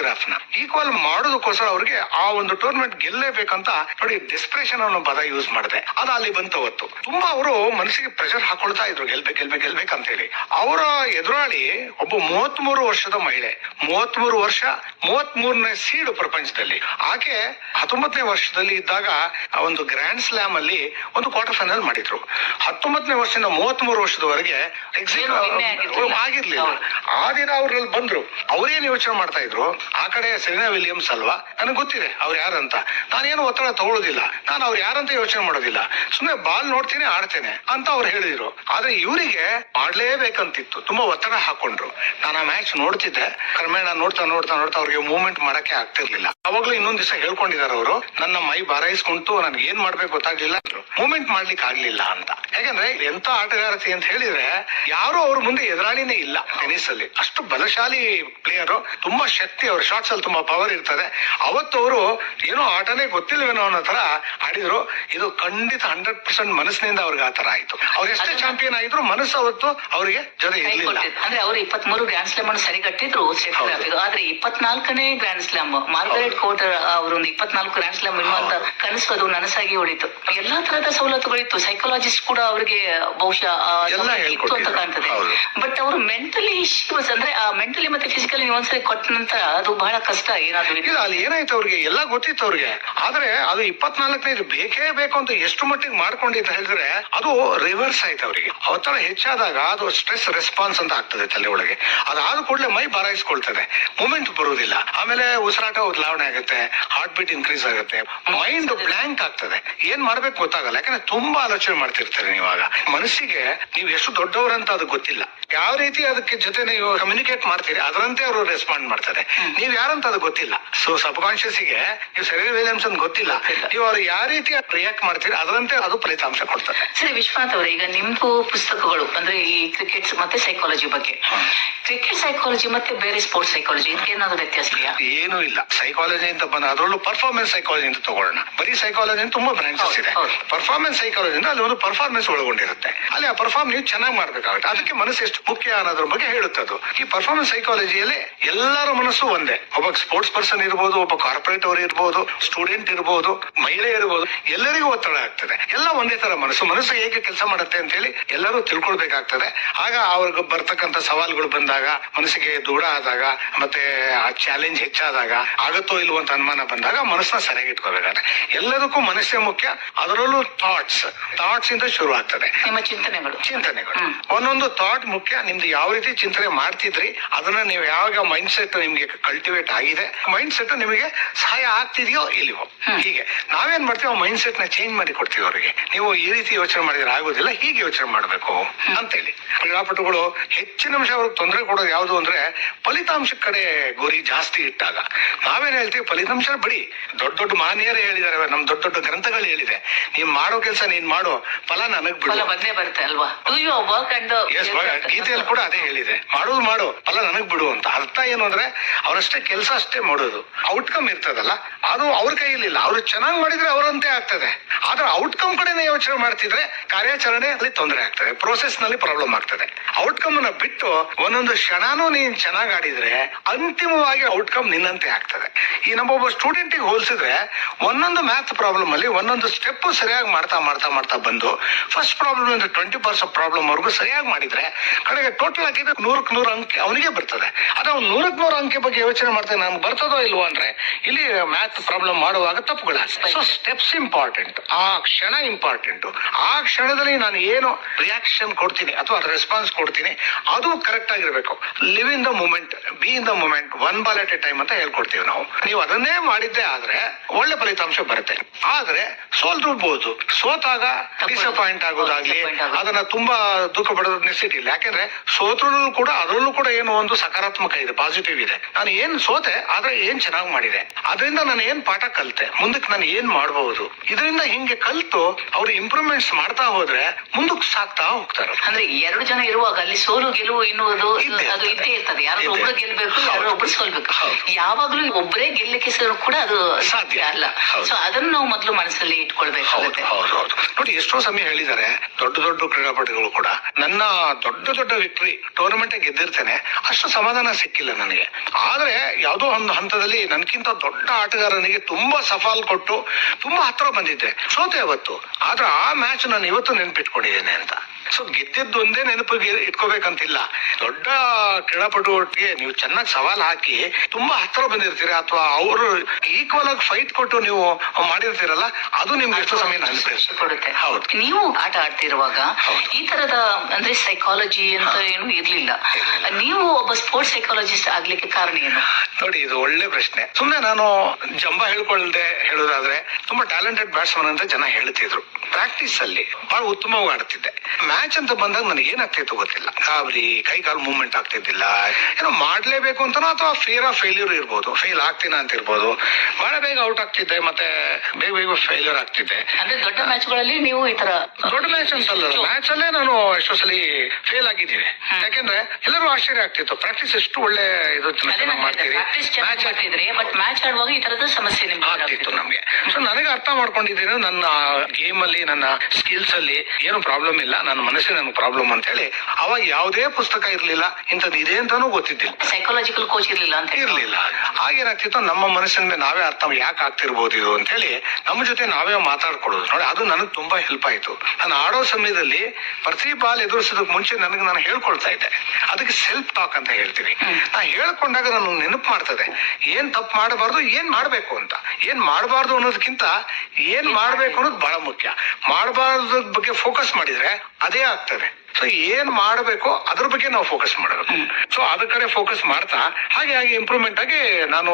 ಗ್ರಾಫ್ ನ ಈಕ್ವಲ್ ಮಾಡೋದಕ್ಕೋಸ್ಕರ ಅವ್ರಿಗೆ ಆ ಒಂದು ಟೂರ್ನಮೆಂಟ್ ಗೆಲ್ಲೇಬೇಕಂತ ನೋಡಿ, ಡಿಸ್ಪ್ರೆಷನ್ ಅನ್ನೋ ಪದ ಯೂಸ್ ಮಾಡಿದೆ. ಅದು ಅಲ್ಲಿ ಬಂತು. ಅವತ್ತು ತುಂಬಾ ಅವರು ಮನಸ್ಸಿಗೆ ಪ್ರೆಷರ್ ಹಾಕೊಳ್ತಾ ಇದ್ರು, ಗೆಲ್ಬೇಕಂತ ಹೇಳಿ. ಅವರ ಎದುರಾಳಿ ಒಬ್ಬ 33 ವರ್ಷದ ಮಹಿಳೆ, 33 ವರ್ಷ, 33ನೇ ಸೀಡ್ ಪ್ರಪಂಚದಲ್ಲಿ. ಆಕೆ 19ನೇ ವರ್ಷದಲ್ಲಿ ಇದ್ದಾಗ ಒಂದು ಗ್ರ್ಯಾಂಡ್ ಸ್ಲಾಮ್ ಅಲ್ಲಿ ಒಂದು ಕ್ವಾರ್ಟರ್ ಫೈನಲ್ ಮಾಡಿದ್ರು. 19ನೇ ವರ್ಷದಿಂದ 33 ವರ್ಷದವರೆಗೆ ಆಗಿರ್ಲಿಲ್ಲ. ಆ ದಿನ ಅವ್ರಲ್ಲಿ ಬಂದ್ರು. ಅವ್ರೇನ್ ಯೋಚನೆ ಮಾಡ್ತಾ ಇದ್ರು, ಆ ಕಡೆ ಸೆರೆನಾ ವಿಲಿಯಮ್ಸ್ ಅಲ್ವಾ, ನನಗೆ ಗೊತ್ತಿದೆ ಅವ್ರು ಯಾರಂತ, ನಾನೇನು ಒತ್ತಡ ತಗೊಳ್ಳೋದಿಲ್ಲ, ನಾನು ಅವ್ರು ಯಾರಂತ ಯೋಚನೆ ಮಾಡೋದಿಲ್ಲ, ಸುಮ್ಮನೆ ಬಾಲ್ ನೋಡ್ತೀನಿ ಆಡ್ತೇನೆ ಅಂತ ಅವ್ರು ಹೇಳಿದ್ರು. ಆದ್ರೆ ಇವರಿಗೆ ಮಾಡ್ಲೇಬೇಕಂತಿತ್ತು, ತುಂಬಾ ಒತ್ತಡ ಹಾಕೊಂಡ್ರು. ನಾನು ಆ ಮ್ಯಾಚ್ ನೋಡ್ತಿದ್ದೆ. ಕ್ರಮೇಣ ನೋಡ್ತಾ ಅವ್ರಿಗೆ ಮೂವ್ಮೆಂಟ್ ಮಾಡಕ್ಕೆ ಆಗ್ತಿರ್ಲಿಲ್ಲ. ಅವಾಗ್ಲೂ ಇನ್ನೊಂದ್ ದಿವಸ ಹೇಳ್ಕೊಂಡಿದ್ದಾರೆ ಅವರು, ನನ್ನ ಮೈ ಬಾರೈಸ್ಕೊಂತು, ನನ್ಗೆ ಏನ್ ಮಾಡ್ಬೇಕು ಗೊತ್ತಾಗ್ಲಿಲ್ಲ, ಮೂವ್ಮೆಂಟ್ ಮಾಡ್ಲಿಕ್ಕೆ ಆಗ್ಲಿಲ್ಲ ಅಂತ. ಯಾಕಂದ್ರೆ ಎಂತ ಆಟಗಾರತಿ ಅಂತ ಹೇಳಿದ್ರೆ, ಯಾರು ಅವ್ರ ಮುಂದೆ ಎದುರಾಳಿನೇ ಇಲ್ಲ ಟೆನಿಸ್ ಅಲ್ಲಿ. ಅಷ್ಟು ಬಲಶಾಲಿ ಪ್ಲೇಯರು, ತುಂಬಾ ಶಕ್ತಿ, ಅವ್ರ ಶಾಟ್ಸ್ ಅಲ್ಲಿ ತುಂಬಾ ಪವರ್ ಇರ್ತದೆ. ಅವತ್ತು ಅವರು ಏನೋ ಆಟನೇ ಗೊತ್ತಿಲ್ವೇನೋ ಅನ್ನೋ ತರ ಆಡಿದ್ರು. ಇದು ಖಂಡಿತ 100% ಮನಸ್ಸಿನಿಂದ ಅವ್ರಿಗೆ ಆತರ ಆಯ್ತು. ಅವ್ರು ಎಷ್ಟೇ ಚಾಂಪಿಯನ್ ಆಗಿದ್ರು ಮನಸ್ಸು ಅವತ್ತು ಅವರಿಗೆ ಜೊತೆ ಇರ್ಲಿಲ್ಲ. ಅಂದ್ರೆ ಅವರು 23 ಗ್ರ್ಯಾಂಡ್ ಸ್ಲಾಮ್ ಅನ್ನು ಸರಿಗಟ್ಟಿದ್ರು. ಆದ್ರೆ 24ನೇ ಗ್ರ್ಯಾಂಡ್ ಸ್ಲಾಮ್ ಮಾರ್ಗರೆಟ್ ಕೋರ್ಟ್ ಅವರೊಂದು 24 ಗ್ರ್ಯಾಂಡ್ ಸ್ಲಾಮ್ ಎನ್ನುವಂತ ಕನಸು ಅದು ನನಸಾಗಿ ಹೊಡಿತು. ಎಲ್ಲಾ ತರದ ಸವಲತ್ತುಗಳಿತ್ತು. ಸೈಕಾಲಜಿಸ್ಟ್ ಕೂಡ ಅವರಿಗೆ ಬಹುಶಃ ಅಂತ ಕಾಣ್ತದೆ. ಬಟ್ ಅವರು ಮೆಂಟಲಿ ಇಶ್ಯೂಸ್, ಅಂದ್ರೆ ಆ ಮೆಂಟಲಿ ಮತ್ತೆ ಫಿಸಿಕಲಿ ಒಂದ್ಸರಿ ಕೊಟ್ಟ ನಂತರ ಅದು ಬಹಳ ಕಷ್ಟ. ಏನಾದ್ರು ಇಲ್ಲ, ಅಲ್ಲಿ ಏನಾಯ್ತು, ಅವ್ರಿಗೆ ಎಲ್ಲ ಗೊತ್ತಿತ್ತು ಅವ್ರಿಗೆ. ಆದ್ರೆ ಅದು 24ನೇ ಬೇಕೇ ಬೇಕು ಅಂತ ಎಷ್ಟು ಮಟ್ಟಿಗೆ ಮಾಡ್ಕೊಂಡಿದ್ದ ಹೇಳಿದ್ರೆ, ಅದು ರಿವರ್ಸ್ ಆಯ್ತು ಅವ್ರಿಗೆ. ಒತ್ತಡ ಹೆಚ್ಚಾದಾಗ ಅದು ಸ್ಟ್ರೆಸ್ ರೆಸ್ಪಾನ್ಸ್ ಅಂತ ಆಗ್ತದೆ ತಲೆ ಒಳಗೆ. ಅದಾದ ಕೂಡಲೇ ಮೈ ಬಾರಾಯಿಸ್ಕೊಳ್ತದೆ, ಮೂವ್ಮೆಂಟ್ ಬರುವುದಿಲ್ಲ. ಆಮೇಲೆ ಉಸಿರಾಟ ಬದಲಾವಣೆ ಆಗುತ್ತೆ, ಹಾರ್ಟ್ ಬೀಟ್ ಇನ್ಕ್ರೀಸ್ ಆಗುತ್ತೆ, ಮೈಂಡ್ ಬ್ಲಾಂಕ್ ಆಗ್ತದೆ, ಏನ್ ಮಾಡ್ಬೇಕು ಗೊತ್ತಾಗಲ್ಲ. ಯಾಕಂದ್ರೆ ತುಂಬಾ ಆಲೋಚನೆ ಮಾಡ್ತಿರ್ತಾರೆ ನೀವಾಗ. ಮನಸ್ಸಿಗೆ ನೀವು ಎಷ್ಟು ದೊಡ್ಡವರಂತ ಅದು ಗೊತ್ತಿಲ್ಲ. ಯಾವ ರೀತಿ ಅದಕ್ಕೆ ಜೊತೆ ನೀವು ಕಮ್ಯುನಿಕೇಟ್ ಮಾಡ್ತೀರಿ ಅದರಂತೆ ಅವರು ರೆಸ್ಪಾಂಡ್ ಮಾಡ್ತಾರೆ. ನೀವ್ ಯಾರಂತ ಅದು ಗೊತ್ತಿಲ್ಲ. ಸೊ ಸಬ್ ಕಾನ್ಶಿಯಸ್ ಗೆ ನೀವು ಸೆರೆನಾ ವಿಲಿಯಮ್ಸ್ ಅಂತ ಗೊತ್ತಿಲ್ಲ, ನೀವು ಅವ್ರು ಯಾವ ರೀತಿ ರಿಯಾಕ್ಟ್ ಮಾಡ್ತೀರಿ ಅದರಂತೆ ಅದು ಫಲಿತಾಂಶ ಕೊಡ್ತಾರೆ. ಸರಿ ವಿಶ್ವನಾಥ್ ಅವರೇ, ಈಗ ನಿಮ್ದು ಪುಸ್ತಕಗಳು ಅಂದ್ರೆ ಈ ಕ್ರಿಕೆಟ್ ಮತ್ತೆ ಸೈಕಾಲಜಿ ಬಗ್ಗೆ, ಕ್ರಿಕೆಟ್ ಸೈಕಾಲಜಿ ಮತ್ತೆ ಬೇರೆ ಸ್ಪೋರ್ಟ್ಸ್ ಸೈಕಾಲಜಿ ಏನಾದ್ರು ವ್ಯತ್ಯಾಸ ಇದೆಯಾ? ಏನೂ ಇಲ್ಲ. ಸೈಕಾಲಜಿ ಅಂತ ಬಂದ ಅದರಲ್ಲೂ ಪರ್ಫಾರ್ಮೆನ್ಸ್ ಸೈಕಾಲಜಿ ಅಂತ ತಗೊಳ್ಳೋಣ. ಬರೀ ಸೈಕಾಲಜಿ ಅಂತ ತುಂಬಾ ಬ್ರಾಂಚಸ್ ಇದೆ. ಪರ್ಫಾರ್ಮೆನ್ಸ್ ಸೈಕಾಲಜಿ ಅಂದ್ರೆ ಅಲ್ಲಿ ಒಂದು ಪರ್ಫಾರ್ಮೆನ್ಸ್ ಒಳಗೊಂಡಿರುತ್ತೆ. ಅಲ್ಲಿ ಆ ಪರ್ಫಾರ್ಮ್ ನೀವು ಚೆನ್ನಾಗಿ ಮಾಡ್ಬೇಕಾಗುತ್ತೆ. ಅದಕ್ಕೆ ಮನಸ್ಸು ಎಷ್ಟು ಎಷ್ಟು ಮುಖ್ಯ ಅನ್ನೋದ್ರ ಬಗ್ಗೆ ಹೇಳುತ್ತದು. ಈ ಪರ್ಫಾರ್ಮೆನ್ಸ್ ಸೈಕಾಲಜಿಯಲ್ಲಿ ಎಲ್ಲರ ಮನಸ್ಸು ಒಂದೇ. ಒಬ್ಬ ಸ್ಪೋರ್ಟ್ಸ್ ಪರ್ಸನ್ ಇರ್ಬೋದು, ಒಬ್ಬ ಕಾರ್ಪೊರೇಟ್ ಅವರು ಇರ್ಬೋದು, ಸ್ಟೂಡೆಂಟ್ ಇರ್ಬೋದು, ಮಹಿಳೆ ಇರ್ಬೋದು, ಎಲ್ಲರಿಗೂ ಒತ್ತಡ ಆಗ್ತದೆ. ಎಲ್ಲ ಒಂದೇ ತರ ಮನಸ್ಸು ಹೇಗೆ ಕೆಲಸ ಮಾಡುತ್ತೆ ಅಂತ ಹೇಳಿ ಎಲ್ಲರೂ ತಿಳ್ಕೊಳ್ಬೇಕಾಗ್ತದೆ. ಆಗ ಅವ್ರಿಗೆ ಬರ್ತಕ್ಕಂಥ ಸವಾಲುಗಳು ಬಂದಾಗ, ಮನಸ್ಸಿಗೆ ದೂರ ಆದಾಗ, ಮತ್ತೆ ಆ ಚಾಲೆಂಜ್ ಹೆಚ್ಚಾದಾಗ, ಆಗತ್ತೋ ಇಲ್ವೋ ಅಂತ ಅನುಮಾನ ಬಂದಾಗ ಮನಸ್ಸನ್ನ ಸರಿಯಾಗಿ ಇಟ್ಕೋಬೇಕಾದ್ರೆ ಎಲ್ಲದಕ್ಕೂ ಮನಸ್ಸೇ ಮುಖ್ಯ. ಅದರಲ್ಲೂ ಥಾಟ್ಸ್ ಇಂದ ಶುರು ಆಗ್ತದೆ. ನಿಮ್ಮ ಚಿಂತನೆಗಳು ಒಂದೊಂದು ಥಾಟ್ ಮುಖ್ಯ. ನಿಮ್ದು ಯಾವ ರೀತಿ ಚಿಂತನೆ ಮಾಡ್ತಿದ್ರಿ ಅದನ್ನ ನೀವು ಯಾವಾಗ ಮೈಂಡ್ ಸೆಟ್ ನಿಮ್ಗೆ ಕಲ್ಟಿವೇಟ್ ಆಗಿದೆ, ಮೈಂಡ್ ಸೆಟ್ ನಿಮಗೆ ಸಹಾಯ ಆಗ್ತಿದೆಯೋ ಇಲ್ವೋ, ಹೀಗೆ ನಾವೇನ್ ಮಾಡ್ತೀವಿ ಮೈಂಡ್ ಸೆಟ್ ನ ಚೇಂಜ್ ಮಾಡಿ ಕೊಡ್ತೀವಿ ಅವರಿಗೆ. ನೀವು ಈ ರೀತಿ ಯೋಚನೆ ಮಾಡಿದ್ರೆ ಆಗೋದಿಲ್ಲ, ಹೀಗೆ ಯೋಚನೆ ಮಾಡ್ಬೇಕು ಅಂತೇಳಿ. ಕ್ರೀಡಾಪಟುಗಳು ಹೆಚ್ಚಿನ ಅಂಶ ಅವ್ರಿಗೆ ತೊಂದರೆ ಕೊಡೋದು ಯಾವ್ದು ಅಂದ್ರೆ ಫಲಿತಾಂಶ ಕಡೆ ಗುರಿ ಜಾಸ್ತಿ ಇಟ್ಟಾಗ. ನಾವೇನ್ ಹೇಳ್ತೀವಿ, ಫಲಿತಾಂಶ ಬಿಡಿ. ದೊಡ್ಡ ದೊಡ್ಡ ಮಹನೀಯರೇ ಹೇಳಿದಾರೆ, ನಮ್ ದೊಡ್ಡ ದೊಡ್ಡ ಗ್ರಂಥಗಳು ಹೇಳಿದೆ, ನೀನ್ ಮಾಡೋ ಕೆಲಸ ನೀನ್ ಮಾಡೋ, ಫಲ ನನಗ್ ಬಿಡು. ಬಂದೇ ಬರುತ್ತೆ ಅಲ್ವಾ? ಗೀತೆಯಲ್ಲಿ ಕೂಡ ಅದೇ ಹೇಳಿದೆ, ಮಾಡೋದು ಮಾಡು, ಫಲ ನನಗ್ ಬಿಡು ಅಂತ. ಅರ್ಥ ಏನು ಅಂದ್ರೆ ಅವರಷ್ಟೇ ಕೆಲಸ ಅಷ್ಟೇ ಮಾಡೋದು, ಔಟ್ಕಮ್ ಇರ್ತದಲ್ಲ ಅದು ಅವ್ರ ಕೈಯಲ್ಲಿಲ್ಲ. ಅವ್ರು ಚೆನ್ನಾಗಿ ಮಾಡಿದ್ರೆ ಅವರಂತೆ ಆಗ್ತದೆ. ಆದ್ರೆ ಔಟ್ಕಮ್ ಕಡೆನೆ ಯೋಚನೆ ಮಾಡ್ತಿದ್ರೆ ಕಾರ್ಯಾಚರಣೆ ಅಲ್ಲಿ ತೊಂದರೆ ಆಗ್ತದೆ, ಪ್ರೋಸೆಸ್ ನಲ್ಲಿ ಪ್ರಾಬ್ಲಮ್ ಆಗ್ತದೆ. ಔಟ್ಕಮ್ ಅನ್ನ ಬಿಟ್ಟು ಒಂದೊಂದು ಕ್ಷಣನೂ ನೀನ್ ಚೆನ್ನಾಗಿ ಆಡಿದ್ರೆ ಅಂತಿಮವಾಗಿ ಔಟ್ಕಮ್ ನಿನ್ನಂತೆ ಆಗ್ತದೆ. ಈ ನಮ್ಮೊಬ್ಬ ಸ್ಟೂಡೆಂಟ್ ಹೋಲಿಸಿದ್ರೆ ಒಂದೊಂದು ಮ್ಯಾಥ್ ಪ್ರಾಬ್ಲಮ್ ಅಲ್ಲಿ ಒಂದೊಂದು ಸ್ಟೆಪ್ ಸರಿಯಾಗಿ ಮಾಡ್ತಾ ಮಾಡ್ತಾ ಮಾಡ್ತಾ ಬಂದು ಫಸ್ಟ್ ಪ್ರಾಬ್ಲಮ್ ಅಂದ್ರೆ 20% ಪ್ರಾಬ್ಲಮ್ ವರ್ಗು ಸರಿಯಾಗಿ ಮಾಡಿದ್ರೆ ಕಡೆಗೆ ಟೋಟಲ್ ಆಗಿ 100ಕ್ಕೆ 100 ಅಂಕೆ ಅವನಿಗೆ ಬರ್ತದೆ. ಅದೇ ಅವ್ನು 100ಕ್ಕೆ 100 ಅಂಕೆ ಬಗ್ಗೆ ಯೋಚನೆ ಮಾಡ್ತಾನೆ, ನಮ್ಗೆ ಬರ್ತದೋ ಇಲ್ವೋ ಅಂದ್ರೆ ಇಲ್ಲಿ ಮ್ಯಾಥ್ ಪ್ರಾಬ್ಲಮ್ ಮಾಡುವಾಗ ತಪ್ಪುಗಳಾಗ್ತದೆ. ಸೊ ಸ್ಟೆಪ್ಸ್ ಇಂಪಾರ್ಟೆಂಟ್, ಆ ಕ್ಷಣ ಇಂಪಾರ್ಟೆಂಟ್. ಆ ಕ್ಷಣದಲ್ಲಿ ನಾನು ಏನು ರಿಯಾಕ್ಷನ್ ಕೊಡ್ತೀನಿ ಅಥವಾ ರೆಸ್ಪಾನ್ಸ್ ಕೊಡ್ತೀನಿ ಅದು ಕರೆಕ್ಟ್ ಆಗಿರ್ಬೇಕು. Live in the moment, be in the moment, one ball at a time ಅಂತ ಹೇಳ್ಕೊಡ್ತೀವಿ ನಾವು. ನೀವು ಅದನ್ನೇ ಮಾಡಿದ್ದೆ ಆದ್ರೆ ಒಳ್ಳೆ ಫಲಿತಾಂಶ ಬರುತ್ತೆ. ಆದ್ರೆ ಸೋಲ್ಬಹುದು, ಸೋತಾಗ ಡಿಸಪಾಯಿಂಟ್ ಆಗೋದಾಗ್ಲಿ, ಅದನ್ನ ತುಂಬಾ ದುಃಖ ಪಡೋದು ನೆಸಿಟಿ ಇಲ್ಲ. ಯಾಕೆಂದ್ರೆ ಸೋತ್ರೂ ಕೂಡ ಅದರಲ್ಲೂ ಕೂಡ ಏನು ಒಂದು ಸಕಾರಾತ್ಮಕ ಇದೆ, ಪಾಸಿಟಿವ್ ಇದೆ. ನಾನು ಏನ್ ಸೋತೆ ಆದ್ರೆ ಏನ್ ಚೆನ್ನಾಗಿ ಮಾಡಿದೆ, ಅದರಿಂದ ನಾನು ಏನ್ ಪಾಠ ಕಲಿತೆ, ಮುಂದಕ್ಕೆ ನಾನು ಏನ್ ಮಾಡಬಹುದು, ಇದರಿಂದ ಹಿಂಗೆ ಕಲ್ತು ಅವ್ರು ಇಂಪ್ರೂವ್ಮೆಂಟ್ಸ್ ಮಾಡ್ತಾ ಹೋದ್ರೆ ಮುಂದಕ್ಕೆ ಸಾಕ್ತಾ ಹೋಗ್ತಾರೆ. ಅಂದ್ರೆ 2 ಜನ ಇರುವಾಗ ಅಲ್ಲಿ ಸೋಲು ಗೆಲುವು ಎನ್ನುವುದು ಅದು ಇದ್ದೇ ಇರ್ತದೆ. ಯಾರು ಒಬ್ರು ಗೆಲ್ಬೇಕು, ಯಾರು ಒಬ್ರು ಸೋಲ್ಬೇಕು. ಯಾವಾಗ್ಲೂ ಒಬ್ಬರೇ ಗೆಲ್ಲಕ್ಕೆ ಕೂಡ ಅದು ಸಾಧ್ಯ ಅಲ್ಲ. ಸೊ ಅದನ್ನ ನಾವು ಮೊದಲು ಮನಸ್ಸಲ್ಲಿ ಇಟ್ಕೊಳ್ಬೇಕಾಗುತ್ತೆ. ಹೌದು. ನೋಡಿ, ಎಷ್ಟೋ ಸಮಯ ಹೇಳಿದ್ದಾರೆ ದೊಡ್ಡ ದೊಡ್ಡ ಕ್ರೀಡಾಪಟುಗಳು ಕೂಡ, ನನ್ನ ದೊಡ್ಡ ದೊಡ್ಡ ವಿಕ್ಟರಿ ಟೂರ್ನಮೆಂಟ್ ಗೆದ್ದಿರ್ತೇನೆ, ಅಷ್ಟು ಸಮಾಧಾನ ಸಿಕ್ಕಿಲ್ಲ ನನಗೆ. ಆದ್ರೆ ಯಾವುದೋ ಒಂದು ಹಂತದಲ್ಲಿ ನನ್ಕಿಂತ ದೊಡ್ಡ ಆಟಗಾರನಿಗೆ ತುಂಬಾ ಸವಾಲ್ ಕೊಟ್ಟು ತುಂಬಾ ಹತ್ರ ಬಂದಿದ್ದೆ, ಸೋತೆ ಅವತ್ತು. ಆದ್ರೆ ಆ ಮ್ಯಾಚ್ ನಾನು ಇವತ್ತು ನೆನ್ಪಿಟ್ಕೊಂಡಿದ್ದೇನೆ ಅಂತ. ಸೊ ಗೆದ್ದಿದ್ದು ಒಂದೇ ನೆನಪಿಗೆ ಇಟ್ಕೋಬೇಕಂತಿಲ್ಲ. ದೊಡ್ಡ ಕ್ರೀಡಾಪಟುಗಳಿಗೆ ನೀವು ಚೆನ್ನಾಗಿ ಸವಾಲ್ ಹಾಕಿ ತುಂಬಾ ಹತ್ರ ಬಂದಿರ್ತೀರ, ಅಥವಾ ಅವರು ಈಕ್ವಲ್ ಆಗಿ ಫೈಟ್ ಕೊಟ್ಟು ನೀವು ಮಾಡಿರ್ತೀರಲ್ಲ, ಅದು ನಿಮ್ಗೆ ಎಷ್ಟು ಸಮಯ ಕೊಡುತ್ತೆ. ಹೌದು. ನೀವು ಆಟ ಆಡ್ತಿರುವಾಗ ಈ ತರದ ಅಂದ್ರೆ ಸೈಕಾಲಜಿ ಅಂತ ಏನು ಇರ್ಲಿಲ್ಲ. ನೀವು ಒಬ್ಬ ಸ್ಪೋರ್ಟ್ಸ್ ಸೈಕಾಲಜಿಸ್ಟ್ ಆಗ್ಲಿಕ್ಕೆ ಕಾರಣ ಏನು? ನೋಡಿ, ಇದು ಒಳ್ಳೆ ಪ್ರಶ್ನೆ. ಸುಮ್ನೆ ನಾನು ಜಂಬ ಹೇಳ್ಕೊಳ್ದೆ ಹೇಳೋದಾದ್ರೆ ತುಂಬಾ ಟ್ಯಾಲೆಂಟೆಡ್ ಬ್ಯಾಟ್ಸ್ಮನ್ ಅಂತ ಜನ ಹೇಳ್ತಿದ್ರು. ಪ್ರಾಕ್ಟೀಸ್ ಅಲ್ಲಿ ಬಹಳ ಉತ್ತಮವಾಗಿ ಆಡ್ತಿದ್ದೆ. ಮ್ಯಾಚ್ ಅಂತ ಬಂದಾಗ ನನಗೆ ಏನಾಗ್ತಿತ್ತು ಗೊತ್ತಿಲ್ಲ, ಗಾಬರಿ, ಕೈ ಕಾಲು ಮೂವ್ಮೆಂಟ್ ಆಗ್ತಿದ್ದಿಲ್ಲ. ಏನೋ ಮಾಡ್ಲೇಬೇಕು ಅಂತನೋ ಅಥವಾ ಫಿಯರ್ ಆಫ್ ಫೇಲ್ಯೂರ್ ಇರ್ಬೋದು, ಫೇಲ್ ಆಗ್ತೀನ ಅಂತ ಇರ್ಬೋದು. ಬಹಳ ಬೇಗ ಔಟ್ ಆಗ್ತಿದ್ದೆ, ಮತ್ತೆ ಬೇಗ ಫೇಲ್ಯೂರ್ ಆಗ್ತಿದ್ದೆ. ಅಂದ್ರೆ ದೊಡ್ಡ ಮ್ಯಾಚ್ ಗಳಲ್ಲಿ ನೀವು ಈ ತರ ದೊಡ್ಡ ಮ್ಯಾಚ್ ಅಂತಲ್ಲ, ಮ್ಯಾಚ್ ಅಲ್ಲೇ ನಾನು ಎಷ್ಟೋ ಸಲ ಫೇಲ್ ಆಗಿದ್ದೀನಿ. ಯಾಕೆಂದ್ರೆ ಎಲ್ಲರೂ ಆಶ್ಚರ್ಯ ಆಗ್ತಿತ್ತು, ಪ್ರಾಕ್ಟೀಸ್ ಎಷ್ಟು ಒಳ್ಳೆ ಇದು ಮಾಡ್ತೀರಿ, ಮ್ಯಾಚ್ ಆಡುವಾಗ ಈ ತರದ ಸಮಸ್ಯೆ ಆಗ್ತಿತ್ತು ನಮ್ಗೆ. ಸೊ ನನಗೆ ಅರ್ಥ ಮಾಡ್ಕೊಂಡಿದ್ದೀನಿ, ನನ್ನ ಗೇಮ್ ಅಲ್ಲಿ ನನ್ನ ಸ್ಕಿಲ್ಸ್ ಅಲ್ಲಿ ಏನು ಪ್ರಾಬ್ಲಮ್ ಇಲ್ಲ, ನನ್ನ ಮನಸ್ಸಿನ ನನ್ಗೆ ಪ್ರಾಬ್ಲಮ್ ಅಂತ ಹೇಳಿ. ಅವಾಗ ಯಾವುದೇ ಪುಸ್ತಕ ಇರ್ಲಿಲ್ಲ, ಇಂಥದ್ದು ಇದೆ ಅಂತಾನೂ ಗೊತ್ತಿದ್ದಿಲ್ಲ, ಸೈಕಾಲಜಿಕಲ್ ಕೋಚ್ ಇರ್ಲಿಲ್ಲ ಅಂತ ಇರ್ಲಿಲ್ಲ. ಆಗೇನಾಗ್ತಿತ್ತು, ನಮ್ಮ ಮನಸ್ಸಿನ ನಾವೇ ಅರ್ಥ ಯಾಕೆ ಆಗ್ತಿರ್ಬೋದು ಇದು ಅಂತ ಹೇಳಿ ನಮ್ಮ ಜೊತೆ ನಾವೇ ಮಾತಾಡ್ಕೊಡೋದು. ನೋಡಿ, ಅದು ನನಗೆ ತುಂಬಾ ಹೆಲ್ಪ್ ಆಯ್ತು. ನಾನು ಆಡೋ ಸಮಯದಲ್ಲಿ ಪ್ರತಿ ಬಾಲ್ ಎದುರಿಸೋದಕ್ಕೆ ಮುಂಚೆ ನಾನು ಹೇಳ್ಕೊಳ್ತಾ ಇದ್ದೆ. ಅದಕ್ಕೆ ಸೆಲ್ಫ್ ಟಾಕ್ ಅಂತ ಹೇಳ್ತೀವಿ. ನಾ ಹೇಳ್ಕೊಂಡಾಗ ನಾನು ನೆನಪು ಮಾಡ್ತದೆ ಏನ್ ತಪ್ಪು ಮಾಡಬಾರ್ದು, ಏನ್ ಮಾಡ್ಬೇಕು ಅಂತ. ಏನ್ ಮಾಡಬಾರ್ದು ಅನ್ನೋದಕ್ಕಿಂತ ಏನ್ ಮಾಡ್ಬೇಕು ಅನ್ನೋದು ಬಹಳ ಮುಖ್ಯ. ಮಾಡಬಾರ್ದು ಬಗ್ಗೆ ಫೋಕಸ್ ಮಾಡಿದ್ರೆ ಅದೇ ಆಗ್ತದೆ. ಸೊ ಏನ್ ಮಾಡಬೇಕು ಅದ್ರ ಬಗ್ಗೆ ನಾವು ಫೋಕಸ್ ಮಾಡಬೇಕು. ಸೊ ಅದ್ರ ಕಡೆ ಫೋಕಸ್ ಮಾಡ್ತಾ ಹಾಗೆ ಇಂಪ್ರೂವ್ಮೆಂಟ್ ಆಗಿ ನಾನು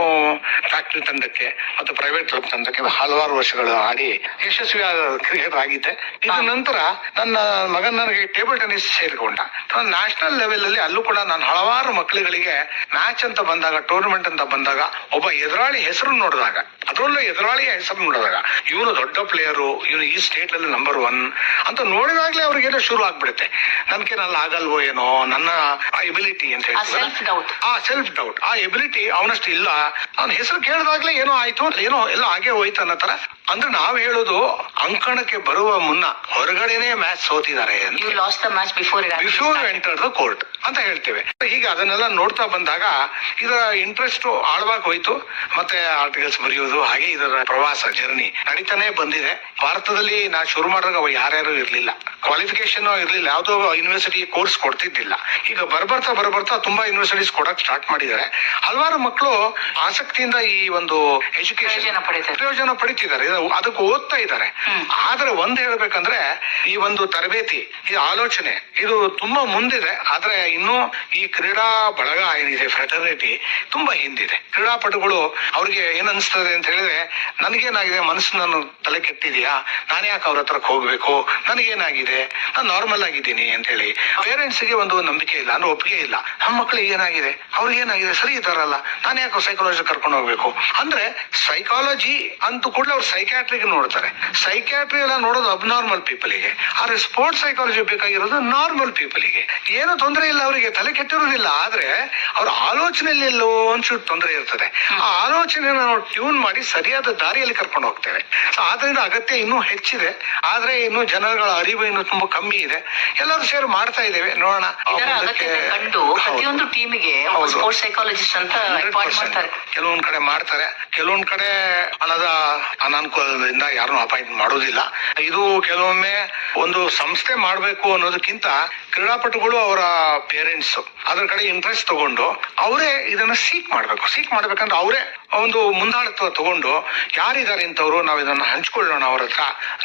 ಫ್ಯಾಕ್ಟರಿ ತಂಡಕ್ಕೆ ಮತ್ತು ಪ್ರೈವೇಟ್ ಕ್ಲಬ್ ತಂಡಕ್ಕೆ ಹಲವಾರು ವರ್ಷಗಳು ಆಡಿ ಯಶಸ್ವಿ ಕ್ರಿಕೆಟರ್ ಆಗಿದ್ದೆ. ಇದ್ರ ನಂತರ ನನ್ನ ಮಗನ ನನಗೆ ಟೇಬಲ್ ಟೆನ್ನಿಸ್ ಸೇರಿಕೊಂಡ. ನ್ಯಾಷನಲ್ ಲೆವೆಲ್ ಅಲ್ಲಿ ಅಲ್ಲೂ ಕೂಡ ನಾನು ಹಲವಾರು ಮಕ್ಕಳುಗಳಿಗೆ ಮ್ಯಾಚ್ ಅಂತ ಬಂದಾಗ, ಟೂರ್ನಮೆಂಟ್ ಅಂತ ಬಂದಾಗ, ಒಬ್ಬ ಎದುರಾಳಿ ಹೆಸರು ನೋಡಿದಾಗ ಅದು ಅದ್ರಲ್ಲೂ ಎದುರಾಳಿ ಹೆಸರು ನೋಡಿದಾಗ ಇವನು ದೊಡ್ಡ ಪ್ಲೇಯರು, ಇವನು ಈ ಸ್ಟೇಟ್ ಅಲ್ಲಿ ನಂಬರ್ 1 ಅಂತ ನೋಡಿದಾಗ್ಲೇ ಅವ್ರಿಗೇನೋ ಶುರು ಆಗ್ಬಿಡುತ್ತೆ. ನನ್ಗೆ ನನ್ನ ಆಗಲ್ವೋ ಏನೋ, ನನ್ನ ಎಬಿಲಿಟಿ ಅಂತ ಹೇಳ್ತಾರೆ, ಆ ಸೆಲ್ಫ್ ಡೌಟ್, ಆ ಎಬಿಲಿಟಿ ಅವನಷ್ಟು ಇಲ್ಲ, ಅವನ ಹೆಸರು ಕೇಳಿದಾಗ್ಲೇ ಏನೋ ಆಯ್ತು, ಏನೋ ಎಲ್ಲ ಹಾಗೆ ಹೋಯ್ತು ಅನ್ನೋ ತರ. ಅಂದ್ರೆ ನಾವ್ ಹೇಳುದು ಅಂಕಣಕ್ಕೆ ಬರುವ ಮುನ್ನ ಹೊರಗಡೆನೆ ಮ್ಯಾಚ್ ಸೋತಿದ್ದಾರೆ ಬಿಫೋರ್ ಎಂಟರ್ ದ ಕೋರ್ಟ್ ಅಂತ ಹೇಳ್ತೇವೆ. ಹೀಗೆ ಅದನ್ನೆಲ್ಲ ನೋಡ್ತಾ ಬಂದಾಗ ಇದರ ಇಂಟ್ರೆಸ್ಟ್ ಆಳವಾಗಿ ಹೋಯ್ತು. ಮತ್ತೆ ಆರ್ಟಿಕಲ್ಸ್ ಬರೆಯೋದು, ಹಾಗೆ ಇದರ ಪ್ರವಾಸ ಜರ್ನಿ ನಡೀತಾನೆ ಬಂದಿದೆ. ಭಾರತದಲ್ಲಿ ನಾ ಶುರು ಮಾಡಿದಾಗ ಯಾರ್ಯಾರು ಇರ್ಲಿಲ್ಲ, ಕ್ವಾಲಿಫಿಕೇಶನ್ ಇರ್ಲಿಲ್ಲ, ಯಾವ್ದೋ ಯೂನಿವರ್ಸಿಟಿ ಕೋರ್ಸ್ ಕೊಡ್ತಿದ್ದಿಲ್ಲ. ಈಗ ಬರ್ಬರ್ತಾ ತುಂಬಾ ಯೂನಿವರ್ಸಿಟೀಸ್ ಕೊಡಕ್ ಸ್ಟಾರ್ಟ್ ಮಾಡಿದ್ದಾರೆ. ಹಲವಾರು ಮಕ್ಕಳು ಆಸಕ್ತಿಯಿಂದ ಈ ಒಂದು ಎಜುಕೇಶನ್ ಪ್ರಯೋಜನ ಪಡಿತಿದ್ದಾರೆ, ಅದಕ್ಕೆ ಓದ್ತಾ ಇದ್ದಾರೆ. ಆದ್ರೆ ಒಂದ್ ಹೇಳ್ಬೇಕಂದ್ರೆ ಈ ಒಂದು ತರಬೇತಿ, ಈ ಆಲೋಚನೆ ಇದು ತುಂಬಾ ಮುಂದಿದೆ. ಆದ್ರೆ ಇನ್ನು ಈ ಕ್ರೀಡಾ ಬಳಗ ಏನಿದೆ, ಫ್ರೆಟರ್ನಿಟಿ ತುಂಬಾ ಹಿಂದಿದೆ. ಕ್ರೀಡಾಪಟುಗಳು ಅವ್ರಿಗೆ ಏನ್ ಅನ್ಸ್ತದೆ ಅಂತ ಹೇಳಿದ್ರೆ, ನನಗೇನಾಗಿದೆ, ಮನಸ್ಸು ನಾನು ತಲೆ ಕೆಟ್ಟಿದ್ಯಾ, ನಾನು ಯಾಕೆ ಅವ್ರ ಹತ್ರಕ್ಕೆ ಹೋಗ್ಬೇಕು, ನನಗೇನಾಗಿದೆ, ನಾನು ನಾರ್ಮಲ್ ಆಗಿದ್ದೀನಿ ಅಂತ ಹೇಳಿ ಪೇರೆಂಟ್ಸ್ ಗೆ ಒಂದು ನಂಬಿಕೆ ಇಲ್ಲ, ಅಂದ್ರೆ ಒಪ್ಪಿಗೆ ಇಲ್ಲ. ನಮ್ಮ ಮಕ್ಳಿಗೆ ಏನಾಗಿದೆ, ಅವ್ರಿಗೇನಾಗಿದೆ, ಸರಿ ಇದ್ದಾರಲ್ಲ, ನಾನು ಯಾಕೆ ಸೈಕಾಲಜಿ ಕರ್ಕೊಂಡು ಹೋಗ್ಬೇಕು ಅಂದ್ರೆ, ಸೈಕಾಲಜಿ ಅಂತೂ ಕೂಡಲೇ ಅವ್ರು ಸೈಕ್ಯಾಟ್ರಿಗೆ ನೋಡ್ತಾರೆ. ಸೈಕ್ಯಾಟ್ರಿ ಎಲ್ಲ ನೋಡೋದು ಅಬ್ನಾರ್ಮಲ್ ಪೀಪಲ್ಗೆ, ಆದ್ರೆ ಸ್ಪೋರ್ಟ್ಸ್ ಸೈಕಾಲಜಿ ಬೇಕಾಗಿರೋದು ನಾರ್ಮಲ್ ಪೀಪಲ್ಗೆ. ಏನು ತೊಂದರೆ ಇಲ್ಲ, ಅವರಿಗೆ ತಲೆ ಕೆಟ್ಟಿರೋದಿಲ್ಲ, ಆದ್ರೆ ಅವ್ರ ಆಲೋಚನೆಯಲ್ಲಿ ಎಲ್ಲೋ ಒಂಚೂರು ತೊಂದರೆ ಇರ್ತದೆ. ಆ ಆಲೋಚನೆನ ನಾವು ಟ್ಯೂನ್ ಮಾಡಿ ಸರಿಯಾದ ದಾರಿಯಲ್ಲಿ ಕರ್ಕೊಂಡು ಹೋಗ್ತೇವೆ. ಸೊ ಆದ್ರಿಂದ ಅಗತ್ಯ ಇನ್ನೂ ಹೆಚ್ಚಿದೆ, ಆದ್ರೆ ಇನ್ನು ಜನಗಳ ಅರಿವು ಇನ್ನು ತುಂಬಾ ಕಮ್ಮಿ ಇದೆ. ಎಲ್ಲರೂ ಸೇರಿ ಮಾಡ್ತಾ ಇದ್ದೇವೆ, ನೋಡೋಣ. ಕಂಡು ಪ್ರತಿಯೊಂದು ಟೀಮಿಗೆ ಸ್ಪೋರ್ಟ್ಸ್ ಸೈಕಾಲಜಿಸ್ಟ್ ಅಂತ ಕೆಲವೊಂದ್ ಕಡೆ ಮಾಡ್ತಾರೆ, ಕೆಲವೊಂದ್ ಕಡೆ ಹಣದ ಅನಾನುಕೂಲದಿಂದ ಯಾರನ್ನು ಅಪಾಯಿಂಟ್ ಮಾಡೋದಿಲ್ಲ. ಇದು ಕೆಲವೊಮ್ಮೆ ಒಂದು ಸಂಸ್ಥೆ ಮಾಡ್ಬೇಕು ಅನ್ನೋದಕ್ಕಿಂತ ಕ್ರೀಡಾಪಟುಗಳು ಅವರ ಪೇರೆಂಟ್ಸ್ ಅದ್ರ ಕಡೆ ಇಂಟ್ರೆಸ್ಟ್ ತಗೊಂಡು ಅವರೇ ಇದನ್ನ ಸೀಕ್ ಮಾಡ್ಬೇಕಂದ್ರೆ ಅವರೇ ಒಂದು ಮುಂದಾಳತ್ವ ತಗೊಂಡು, ಯಾರಿದ್ದಾರೆ ಇಂಥವ್ರು, ನಾವ್ ಇದನ್ನ ಹಂಚ್ಕೊಳ್ಳೋಣ ಅವ್ರ ಹತ್ರ.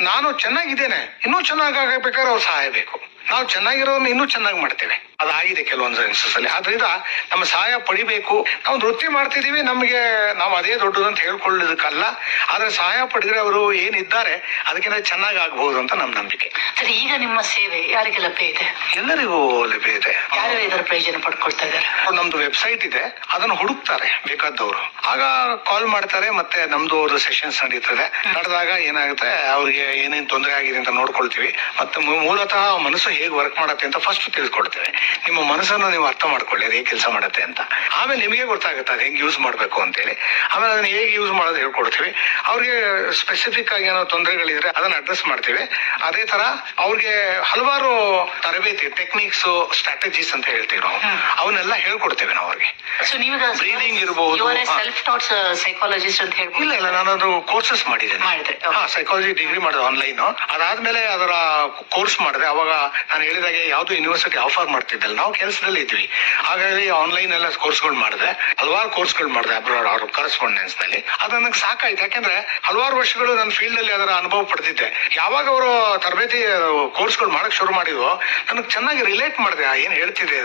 ನಾನು ಚೆನ್ನಾಗಿದ್ದೇನೆ, ಇನ್ನೂ ಚೆನ್ನಾಗಬೇಕಾದ್ರೆ ಅವ್ರ ಸಹಾಯ ಬೇಕು. ನಾವು ಚೆನ್ನಾಗಿರೋದನ್ನ ಇನ್ನೂ ಚೆನ್ನಾಗಿ ಮಾಡ್ತೇವೆ, ಅದಾಗಿದೆ ಕೆಲವೊಂದು ಇನ್ಸ್ಟೆನ್ಸ್ ಅಲ್ಲಿ. ಆದ್ರಿಂದ ನಮ್ಮ ಸಹಾಯ ಪಡಿಬೇಕು. ನಾವು ನೃತ್ಯ ಮಾಡ್ತಿದೀವಿ, ನಮ್ಗೆ ನಾವು ಅದೇ ದೊಡ್ಡದು ಅಂತ ಹೇಳ್ಕೊಳ್ಳೋದಕ್ಕಲ್ಲ, ಆದ್ರೆ ಸಹಾಯ ಪಡೆದ್ರೆ ಅವರು ಏನಿದ್ದಾರೆ ಅದಕ್ಕಿಂತ ಚೆನ್ನಾಗಿ ಆಗ್ಬಹುದು ಅಂತ ನಮ್ ನಂಬಿಕೆ. ಸರಿ, ಈಗ ನಿಮ್ಮ ಸೇವೆ ಯಾರಿಗೆ ಲಭ್ಯ ಇದೆ? ಎಲ್ಲರಿಗೂ ಲಭ್ಯ ಇದೆ. ಯಾರು ಇದರ ಪ್ರಯೋಜನ ಪಡ್ಕೊಳ್ತಾ ಇದ್ದಾರೆ? ನಮ್ದು ವೆಬ್ಸೈಟ್ ಇದೆ, ಅದನ್ನು ಹುಡುಕ್ತಾರೆ ಬೇಕಾದವರು, ಆಗ ಕಾಲ್ ಮಾಡ್ತಾರೆ. ಮತ್ತೆ ನಮ್ದು ಅವ್ರದ್ದು ಸೆಷನ್ಸ್ ನಡೀತದೆ. ನಡೆದಾಗ ಏನಾಗುತ್ತೆ, ಅವ್ರಿಗೆ ಏನೇನ್ ತೊಂದರೆ ಆಗಿದೆ ಅಂತ ನೋಡ್ಕೊಳ್ತೀವಿ. ಮತ್ತೆ ಮೂಲತಃ ಮನಸ್ಸು ಹೇಗೆ ವರ್ಕ್ ಮಾಡತ್ತೆ ಅಂತ ಫಸ್ಟ್ ತಿಳ್ಕೊಳ್ತೇವೆ. ನಿಮ್ಮ ಮನಸ್ಸನ್ನು ನೀವು ಅರ್ಥ ಮಾಡ್ಕೊಳ್ಳಿ, ಅದು ಹೇಗೆ ಕೆಲಸ ಮಾಡುತ್ತೆ ಅಂತ. ಆಮೇಲೆ ನಿಮಗೆ ಗೊತ್ತಾಗುತ್ತೆ ಅದು ಹೆಂಗ್ ಯೂಸ್ ಮಾಡ್ಬೇಕು ಅಂತೇಳಿ. ಆಮೇಲೆ ಅದನ್ನ ಹೇಗೆ ಯೂಸ್ ಮಾಡೋದು ಹೇಳ್ಕೊಡ್ತೀವಿ. ಅವ್ರಿಗೆ ಸ್ಪೆಸಿಫಿಕ್ ಆಗಿ ಏನೋ ತೊಂದರೆಗಳಿದ್ರೆ ಅದನ್ನ ಅಡ್ರೆಸ್ ಮಾಡ್ತೀವಿ. ಅದೇ ತರ ಅವ್ರಿಗೆ ಹಲವಾರು ತರಬೇತಿ, ಟೆಕ್ನಿಕ್ಸ್, ಸ್ಟ್ರಾಟಜೀಸ್ ಅಂತ ಹೇಳ್ತೀವಿ ನಾವು, ಅವನ್ನೆಲ್ಲ ಹೇಳ್ಕೊಡ್ತೇವೆ ನಾವು ಅವ್ರಿಗೆ. ಬ್ರೀದಿಂಗ್ ಇರಬಹುದು. ಸೈಕಾಲಜಿಸ್ಟ್ ಅಂತ ಹೇಳಿ ಇಲ್ಲ, ನಾನದು ಕೋರ್ಸಸ್ ಮಾಡಿದ್ದೇನೆ. ಸೈಕಾಲಜಿ ಡಿಗ್ರಿ ಮಾಡಿದೆ ಆನ್ಲೈನ್. ಅದಾದ್ಮೇಲೆ ಅದರ ಕೋರ್ಸ್ ಮಾಡಿದೆ. ಅವಾಗ ನಾನು ಹೇಳಿದಾಗೆ ಯಾವ್ದು ಯೂನಿವರ್ಸಿಟಿ ಆಫರ್ ಮಾಡ್ತಿದ್ದಲ್ಲ, ನಾವು ಕೆಲಸದಲ್ಲಿ ಇದ್ವಿ. ಹಾಗಾಗಿ ಆನ್ಲೈನ್ ಎಲ್ಲ ಕೋರ್ಸ್ಗಳು ಮಾಡಿದೆ, ಹಲವಾರು ಕೋರ್ಸ್ಗಳು ಮಾಡಿದೆ ಅಬ್ರಾಡ್ ಅವ್ರ ಕರೆಸ್ಪಾಂಡೆನ್ಸ್ ನಲ್ಲಿ. ಅದು ನನಗೆ ಸಾಕಾಯ್ತು, ಯಾಕಂದ್ರೆ ಹಲವಾರು ವರ್ಷಗಳು ನನ್ನ ಫೀಲ್ಡ್ ಅಲ್ಲಿ ಅದರ ಅನುಭವ ಪಡೆದಿದ್ದೆ. ಯಾವಾಗ ಅವರು ತರಬೇತಿ ಕೋರ್ಸ್ಗಳು ಮಾಡಕ್ ಶುರು ಮಾಡಿದ್ವು, ನನಗೆ ಚೆನ್ನಾಗಿ ರಿಲೇಟ್ ಮಾಡಿದೆ, ಏನ್ ಹೇಳ್ತಿದೆ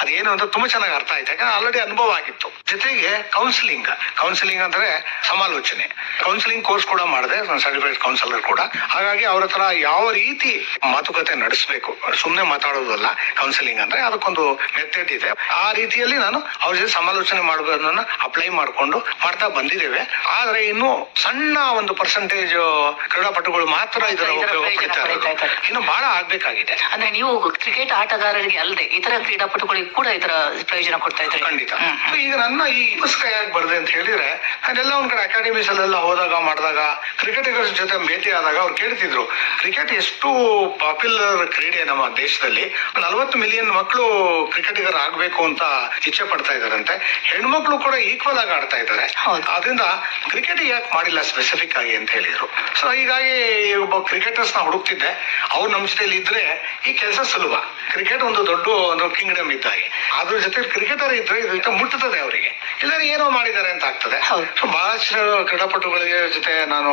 ಅದೇನು ಅಂತ ತುಂಬಾ ಚೆನ್ನಾಗಿ ಅರ್ಥ ಆಯ್ತು. ಯಾಕಂದ್ರೆ ಆಲ್ರೆಡಿ ಅನುಭವ ಆಗಿತ್ತು. ಜೊತೆಗೆ ಕೌನ್ಸಿಲಿಂಗ್ ಅಂದ್ರೆ ಸಮಾಲೋಚನೆ, ಕೌನ್ಸಿಲಿಂಗ್ ಕೋರ್ಸ್ ಕೂಡ ಮಾಡಿದೆ, ಸರ್ಟಿಫೈಡ್ ಕೌನ್ಸಿಲರ್ ಕೂಡ. ಹಾಗಾಗಿ ಅವ್ರ ಹತ್ರ ಯಾವ ರೀತಿ ಮಾತುಕತೆ ನಡೆಸಬೇಕು, ಸುಮ್ನೆ ಮಾತಾಡೋದಲ್ಲ. ಕೌನ್ಸಿಲಿಂಗ್ ಅಂದ್ರೆ ಅದಕ್ಕೊಂದು ಮೆಥಡ್ ಇದೆ. ಆ ರೀತಿಯಲ್ಲಿ ನಾನು ಅವ್ರ ಜೊತೆ ಸಮಾಲೋಚನೆ ಮಾಡೋದನ್ನ ಅಪ್ಲೈ ಮಾಡ್ಕೊಂಡು ಮಾಡ್ತಾ ಬಂದಿದ್ದೇವೆ. ಆದ್ರೆ ಇನ್ನು ಸಣ್ಣ ಒಂದು ಪರ್ಸೆಂಟೇಜ್ ಕ್ರೀಡಾಪಟುಗಳು ಮಾತ್ರ ಇದರ ಉಪಯೋಗ ಪಡಿತಾ ಇರೋದು. ಇನ್ನು ಬಹಳ ಆಗ್ಬೇಕಾಗಿದೆ. ಅಂದ್ರೆ ನೀವು ಕ್ರಿಕೆಟ್ ಆಟಗಾರರಿಗೆ ಅಲ್ಲದೆ ಇತರ ಕ್ರೀಡಾಪಟುಗಳಿಗೆ ಕೂಡ ಇದರ ಪ್ರಯೋಜನ ಕೊಡ್ತಾ ಇದ್ದಾರೆ. ಖಂಡಿತ. ಈಗ ನನ್ನ ಈ ಪುಸ್ತಕ ಯಾಕೆ ಬರ್ದೆ ಅಂತ ಹೇಳಿದ್ರೆ, ನಾನೆಲ್ಲ ಒಂದ್ ಕಡೆ ಅಕಾಡೆಮೀಸ್ ಅಲ್ಲೆಲ್ಲ ಹೋದಾಗ ಮಾಡಿದಾಗ ಕ್ರಿಕೆಟಿಗರ ಜೊತೆ ಭೇಟಿ ಆದಾಗ ಅವ್ರು ಕೇಳ್ತಿದ್ರು, ಕ್ರಿಕೆಟ್ ಎಷ್ಟು ಪಾಪ್ಯುಲರ್ ಕ್ರೀಡೆ ನಮ್ಮ ದೇಶದಲ್ಲಿ, 40 ಮಿಲಿಯನ್ ಮಕ್ಕಳು ಕ್ರಿಕೆಟಿಗರ ಆಗ್ಬೇಕು ಅಂತ ಇಚ್ಛೆ ಪಡ್ತಾ ಇದಾರಂತೆ. ಹೆಣ್ಮಕ್ಳು ಕೂಡ ಈಕ್ವಲ್ ಆಗಿ ಆಡ್ತಾ ಇದ್ದಾರೆ. ಅದರಿಂದ ಕ್ರಿಕೆಟ್ ಯಾಕೆ ಮಾಡಿಲ್ಲ ಸ್ಪೆಸಿಫಿಕ್ ಆಗಿ ಅಂತ ಹೇಳಿದ್ರು. ಸೊ ಹೀಗಾಗಿ ಒಬ್ಬ ಕ್ರಿಕೆಟರ್ಸ್ ನ ಹುಡುಕ್ತಿದ್ದೆ. ಅವ್ರು ನಮ್ಮ ಜೊತೆಲಿ ಇದ್ರೆ ಈ ಕೆಲಸ ಸುಲಭ. ಕ್ರಿಕೆಟ್ ಒಂದು ದೊಡ್ಡ ಒಂದು ಕಿಂಗ್ಡಮ್ ಇದ್ದಾಗೆ, ಅದ್ರ ಜೊತೆ ಕ್ರಿಕೆಟರ್ ಇದ್ರೆ ಇದು ಮುಟ್ಟುತ್ತದೆ ಅವರಿಗೆ, ಇಲ್ಲದ್ರೆ ಏನೋ ಮಾಡಿದ್ದಾರೆ ಅಂತ ಆಗ್ತದೆ. ಸೊ ಬಹಳಷ್ಟು ಕ್ರೀಡಾಪಟುಗಳಿಗೆ ಜೊತೆ ನಾನು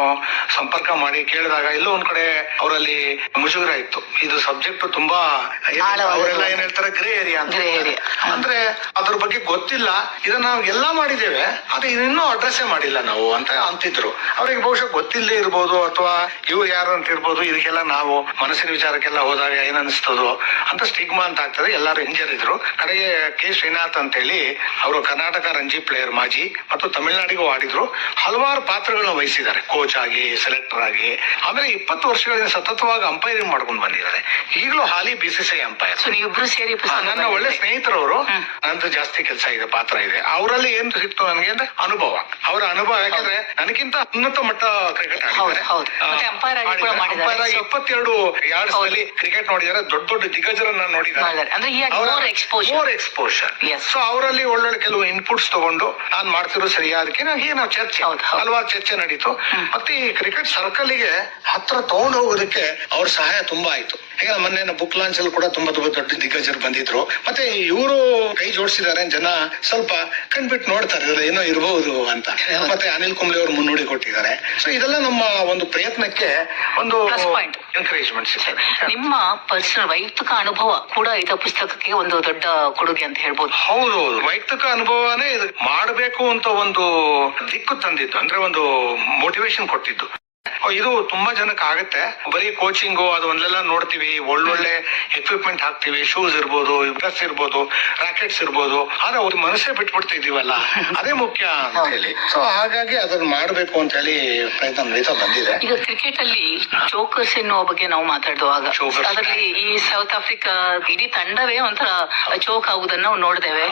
ಸಂಪರ್ಕ ಮಾಡಿ ಕೇಳಿದಾಗ ಎಲ್ಲೋ ಒಂದ್ ಕಡೆ ಅವರಲ್ಲಿ ಮುಜುಗರ ಇತ್ತು. ಇದು ಸಬ್ಜೆಕ್ಟ್ ತುಂಬಾ ಅವರೆಲ್ಲ ಏನ್ ಹೇಳ್ತಾರೆ, ಗ್ರೇ ಏರಿಯಾ ಅಂತ. ಅಂದ್ರೆ ಅದ್ರ ಬಗ್ಗೆ ಗೊತ್ತಿಲ್ಲ, ಇದನ್ನ ನಾವು ಎಲ್ಲಾ ಮಾಡಿದ್ದೇವೆ, ಆದ್ರೆ ಇನ್ನೂ ಅಡ್ರೆಸ್ ಮಾಡಿಲ್ಲ ನಾವು ಅಂತ ಅಂತಿದ್ರು. ಅವ್ರಿಗೆ ಬಹುಶಃ ಗೊತ್ತಿಲ್ಲದೆ ಇರ್ಬೋದು, ಅಥವಾ ಇವ್ರು ಯಾರು ಅಂತ ಇರ್ಬೋದು. ಇದಕ್ಕೆಲ್ಲ ನಾವು ಮನಸ್ಸಿನ ವಿಚಾರಕ್ಕೆಲ್ಲ ಹೋದಾಗ ಏನ್ ಅನಿಸ್ತದೋ ಅಂತ ಸ್ಟಿಗ್ಮಾ ಅಂತ ಆಗ್ತದೆ. ಎಲ್ಲಾರು ಹಿಂಜರಿದ್ರು. ಕಡೆಗೆ ಕೆ ಶ್ರೀನಾಥ್ ಅಂತ ಹೇಳಿ ಅವರು ಕರ್ನಾಟಕ ರಂಜಿ ರಣಜಿ ಪ್ಲೇಯರ್ ಮಾಜಿ ಮತ್ತು ತಮಿಳುನಾಡಿಗೂ ಆಡಿದ್ರು. ಹಲವಾರು ಪಾತ್ರಗಳನ್ನ ವಹಿಸಿದ್ದಾರೆ, ಕೋಚ್ ಆಗಿ, ಸೆಲೆಕ್ಟರ್ ಆಗಿ. ಆಮೇಲೆ 20 ವರ್ಷಗಳಿಂದ ಸತತವಾಗಿ ಅಂಪೈರಿಂಗ್ ಮಾಡ್ಕೊಂಡು ಬಂದಿದ್ದಾರೆ. ಈಗಲೂ ಹಾಲಿ BCCI ಅಂಪೈರ್. ನೀವಿಬ್ರು ಸೇರಿ ನನ್ನ ಒಳ್ಳೆ ಸ್ನೇಹಿತರವರು. ನಂದು ಜಾಸ್ತಿ ಕೆಲಸ ಇದೆ, ಪಾತ್ರ ಇದೆ. ಅವರಲ್ಲಿ ಏನ್ ಸಿಕ್ತು ನನಗೆ ಅಂದ್ರೆ ಅನುಭವ. ಅವರ ಅನುಭವ ಯಾಕಂದ್ರೆ ನನಗಿಂತ ಉನ್ನತ ಮಟ್ಟ ಕ್ರಿಕೆಟ್ ಆಡಿದ್ದಾರೆ. ಅಂಪೈರ್ 22 ಯಾರ್ಡ್ಸ್ ಕ್ರಿಕೆಟ್ ನೋಡಿದ್ದಾರೆ. ದೊಡ್ಡ ದೊಡ್ಡ ದಿಗ್ಗಜರನ್ನ ನೋಡಿದ್ದಾರೆ. More exposure. ಸೊ ಅವರಲ್ಲಿ ಒಳ್ಳೊಳ್ಳೆ ಕೆಲವು ಇನ್ಪುಟ್ಸ್ ತಗೊಂಡು ನಾನ್ ಮಾಡ್ತಿರೋ ಸರಿಯಾ, ಅದಕ್ಕೆ ನಾವು ಚರ್ಚೆ, ಹಲವಾರು ಚರ್ಚೆ ನಡೀತು. ಮತ್ತೆ ಈ ಕ್ರಿಕೆಟ್ ಸರ್ಕಲ್ ಗೆ ಹತ್ರ ತಗೊಂಡು ಹೋಗೋದಕ್ಕೆ ಅವ್ರ ಸಹಾಯ ತುಂಬಾ ಆಯ್ತು. ಈಗ ಮೊನ್ನೆ ಬುಕ್ ಲಾಂಚ್ ಅಲ್ಲಿ ಕೂಡ ತುಂಬಾ ದೊಡ್ಡ ದಿಗ್ಗಜರು ಬಂದಿದ್ರು. ಮತ್ತೆ ಇವರು ಕೈ ಜೋಡಿಸಿದ್ದಾರೆ, ಜನ ಸ್ವಲ್ಪ ಕಣ್ಬಿಟ್ಟು ನೋಡ್ತಾರೆ ಏನೋ ಇರಬಹುದು ಅಂತ. ಮತ್ತೆ ಅನಿಲ್ ಕುಂಬ್ಳೆ ಅವರು ಮುನ್ನುಡಿ ಕೊಟ್ಟಿದ್ದಾರೆ. ಸೊ ಇದೆಲ್ಲ ನಮ್ಮ ಒಂದು ಪ್ರಯತ್ನಕ್ಕೆ ಒಂದು ಎನ್ಕರೇಜ್ಮೆಂಟ್ ಸಿಗ್ತದೆ. ನಿಮ್ಮ ಪರ್ಸನಲ್ ವೈಯಕ್ತಿಕ ಅನುಭವ ಕೂಡ ಇದ ಪುಸ್ತಕಕ್ಕೆ ಒಂದು ದೊಡ್ಡ ಕೊಡುಗೆ ಅಂತ ಹೇಳ್ಬೋದು. ಹೌದು, ವೈಯಕ್ತಿಕ ಅನುಭವನೇ ಇದು ಮಾಡಬೇಕು ಅಂತ ಒಂದು ದಿಕ್ಕು ತಂದಿದ್ದು, ಅಂದ್ರೆ ಒಂದು ಮೋಟಿವೇಶನ್ ಕೊಟ್ಟಿದ್ದು. ಇದು ತುಂಬಾ ಜನಕ್ಕೆ ಆಗತ್ತೆ. ಬರೀ ಕೋಚಿಂಗು ಅದು ಒಂದೆಲ್ಲ ನೋಡ್ತೀವಿ, ಒಳ್ಳೊಳ್ಳೆ ಎಕ್ವಿಪ್ಮೆಂಟ್ ಹಾಕ್ತಿವಿ, ಶೂಸ್ ಇರ್ಬೋದು, ಡ್ರೆಸ್ ಇರ್ಬೋದು, ರಾಕೆಟ್ಸ್ ಇರ್ಬೋದು, ಆದ್ರೆ ಅವ್ರ ಮನಸ್ಸೇ ಬಿಟ್ಬಿಡ್ತಿದೀವಲ್ಲ, ಅದೇ ಮುಖ್ಯ ಅಂತ ಹೇಳಿ. ಸೊ ಹಾಗಾಗಿ ಅದನ್ನ ಮಾಡ್ಬೇಕು ಅಂತ ಹೇಳಿ ಪ್ರಯತ್ನ ನಡೀತಾ ಬಂದಿದೆ. ಈಗ ಕ್ರಿಕೆಟ್ ಅಲ್ಲಿ ಚೋಕರ್ಸ್ ಎನ್ನುವ ಬಗ್ಗೆ ನಾವು ಮಾತಾಡುವಾಗ ಅದರಲ್ಲಿ ಈ ಸೌತ್ ಆಫ್ರಿಕಾ ಇಡೀ ತಂಡವೇ ಒಂಥರ ಚೋಕ್ ಆಗುವುದನ್ನು ನಾವು ನೋಡಿದ್ದೇವೆ.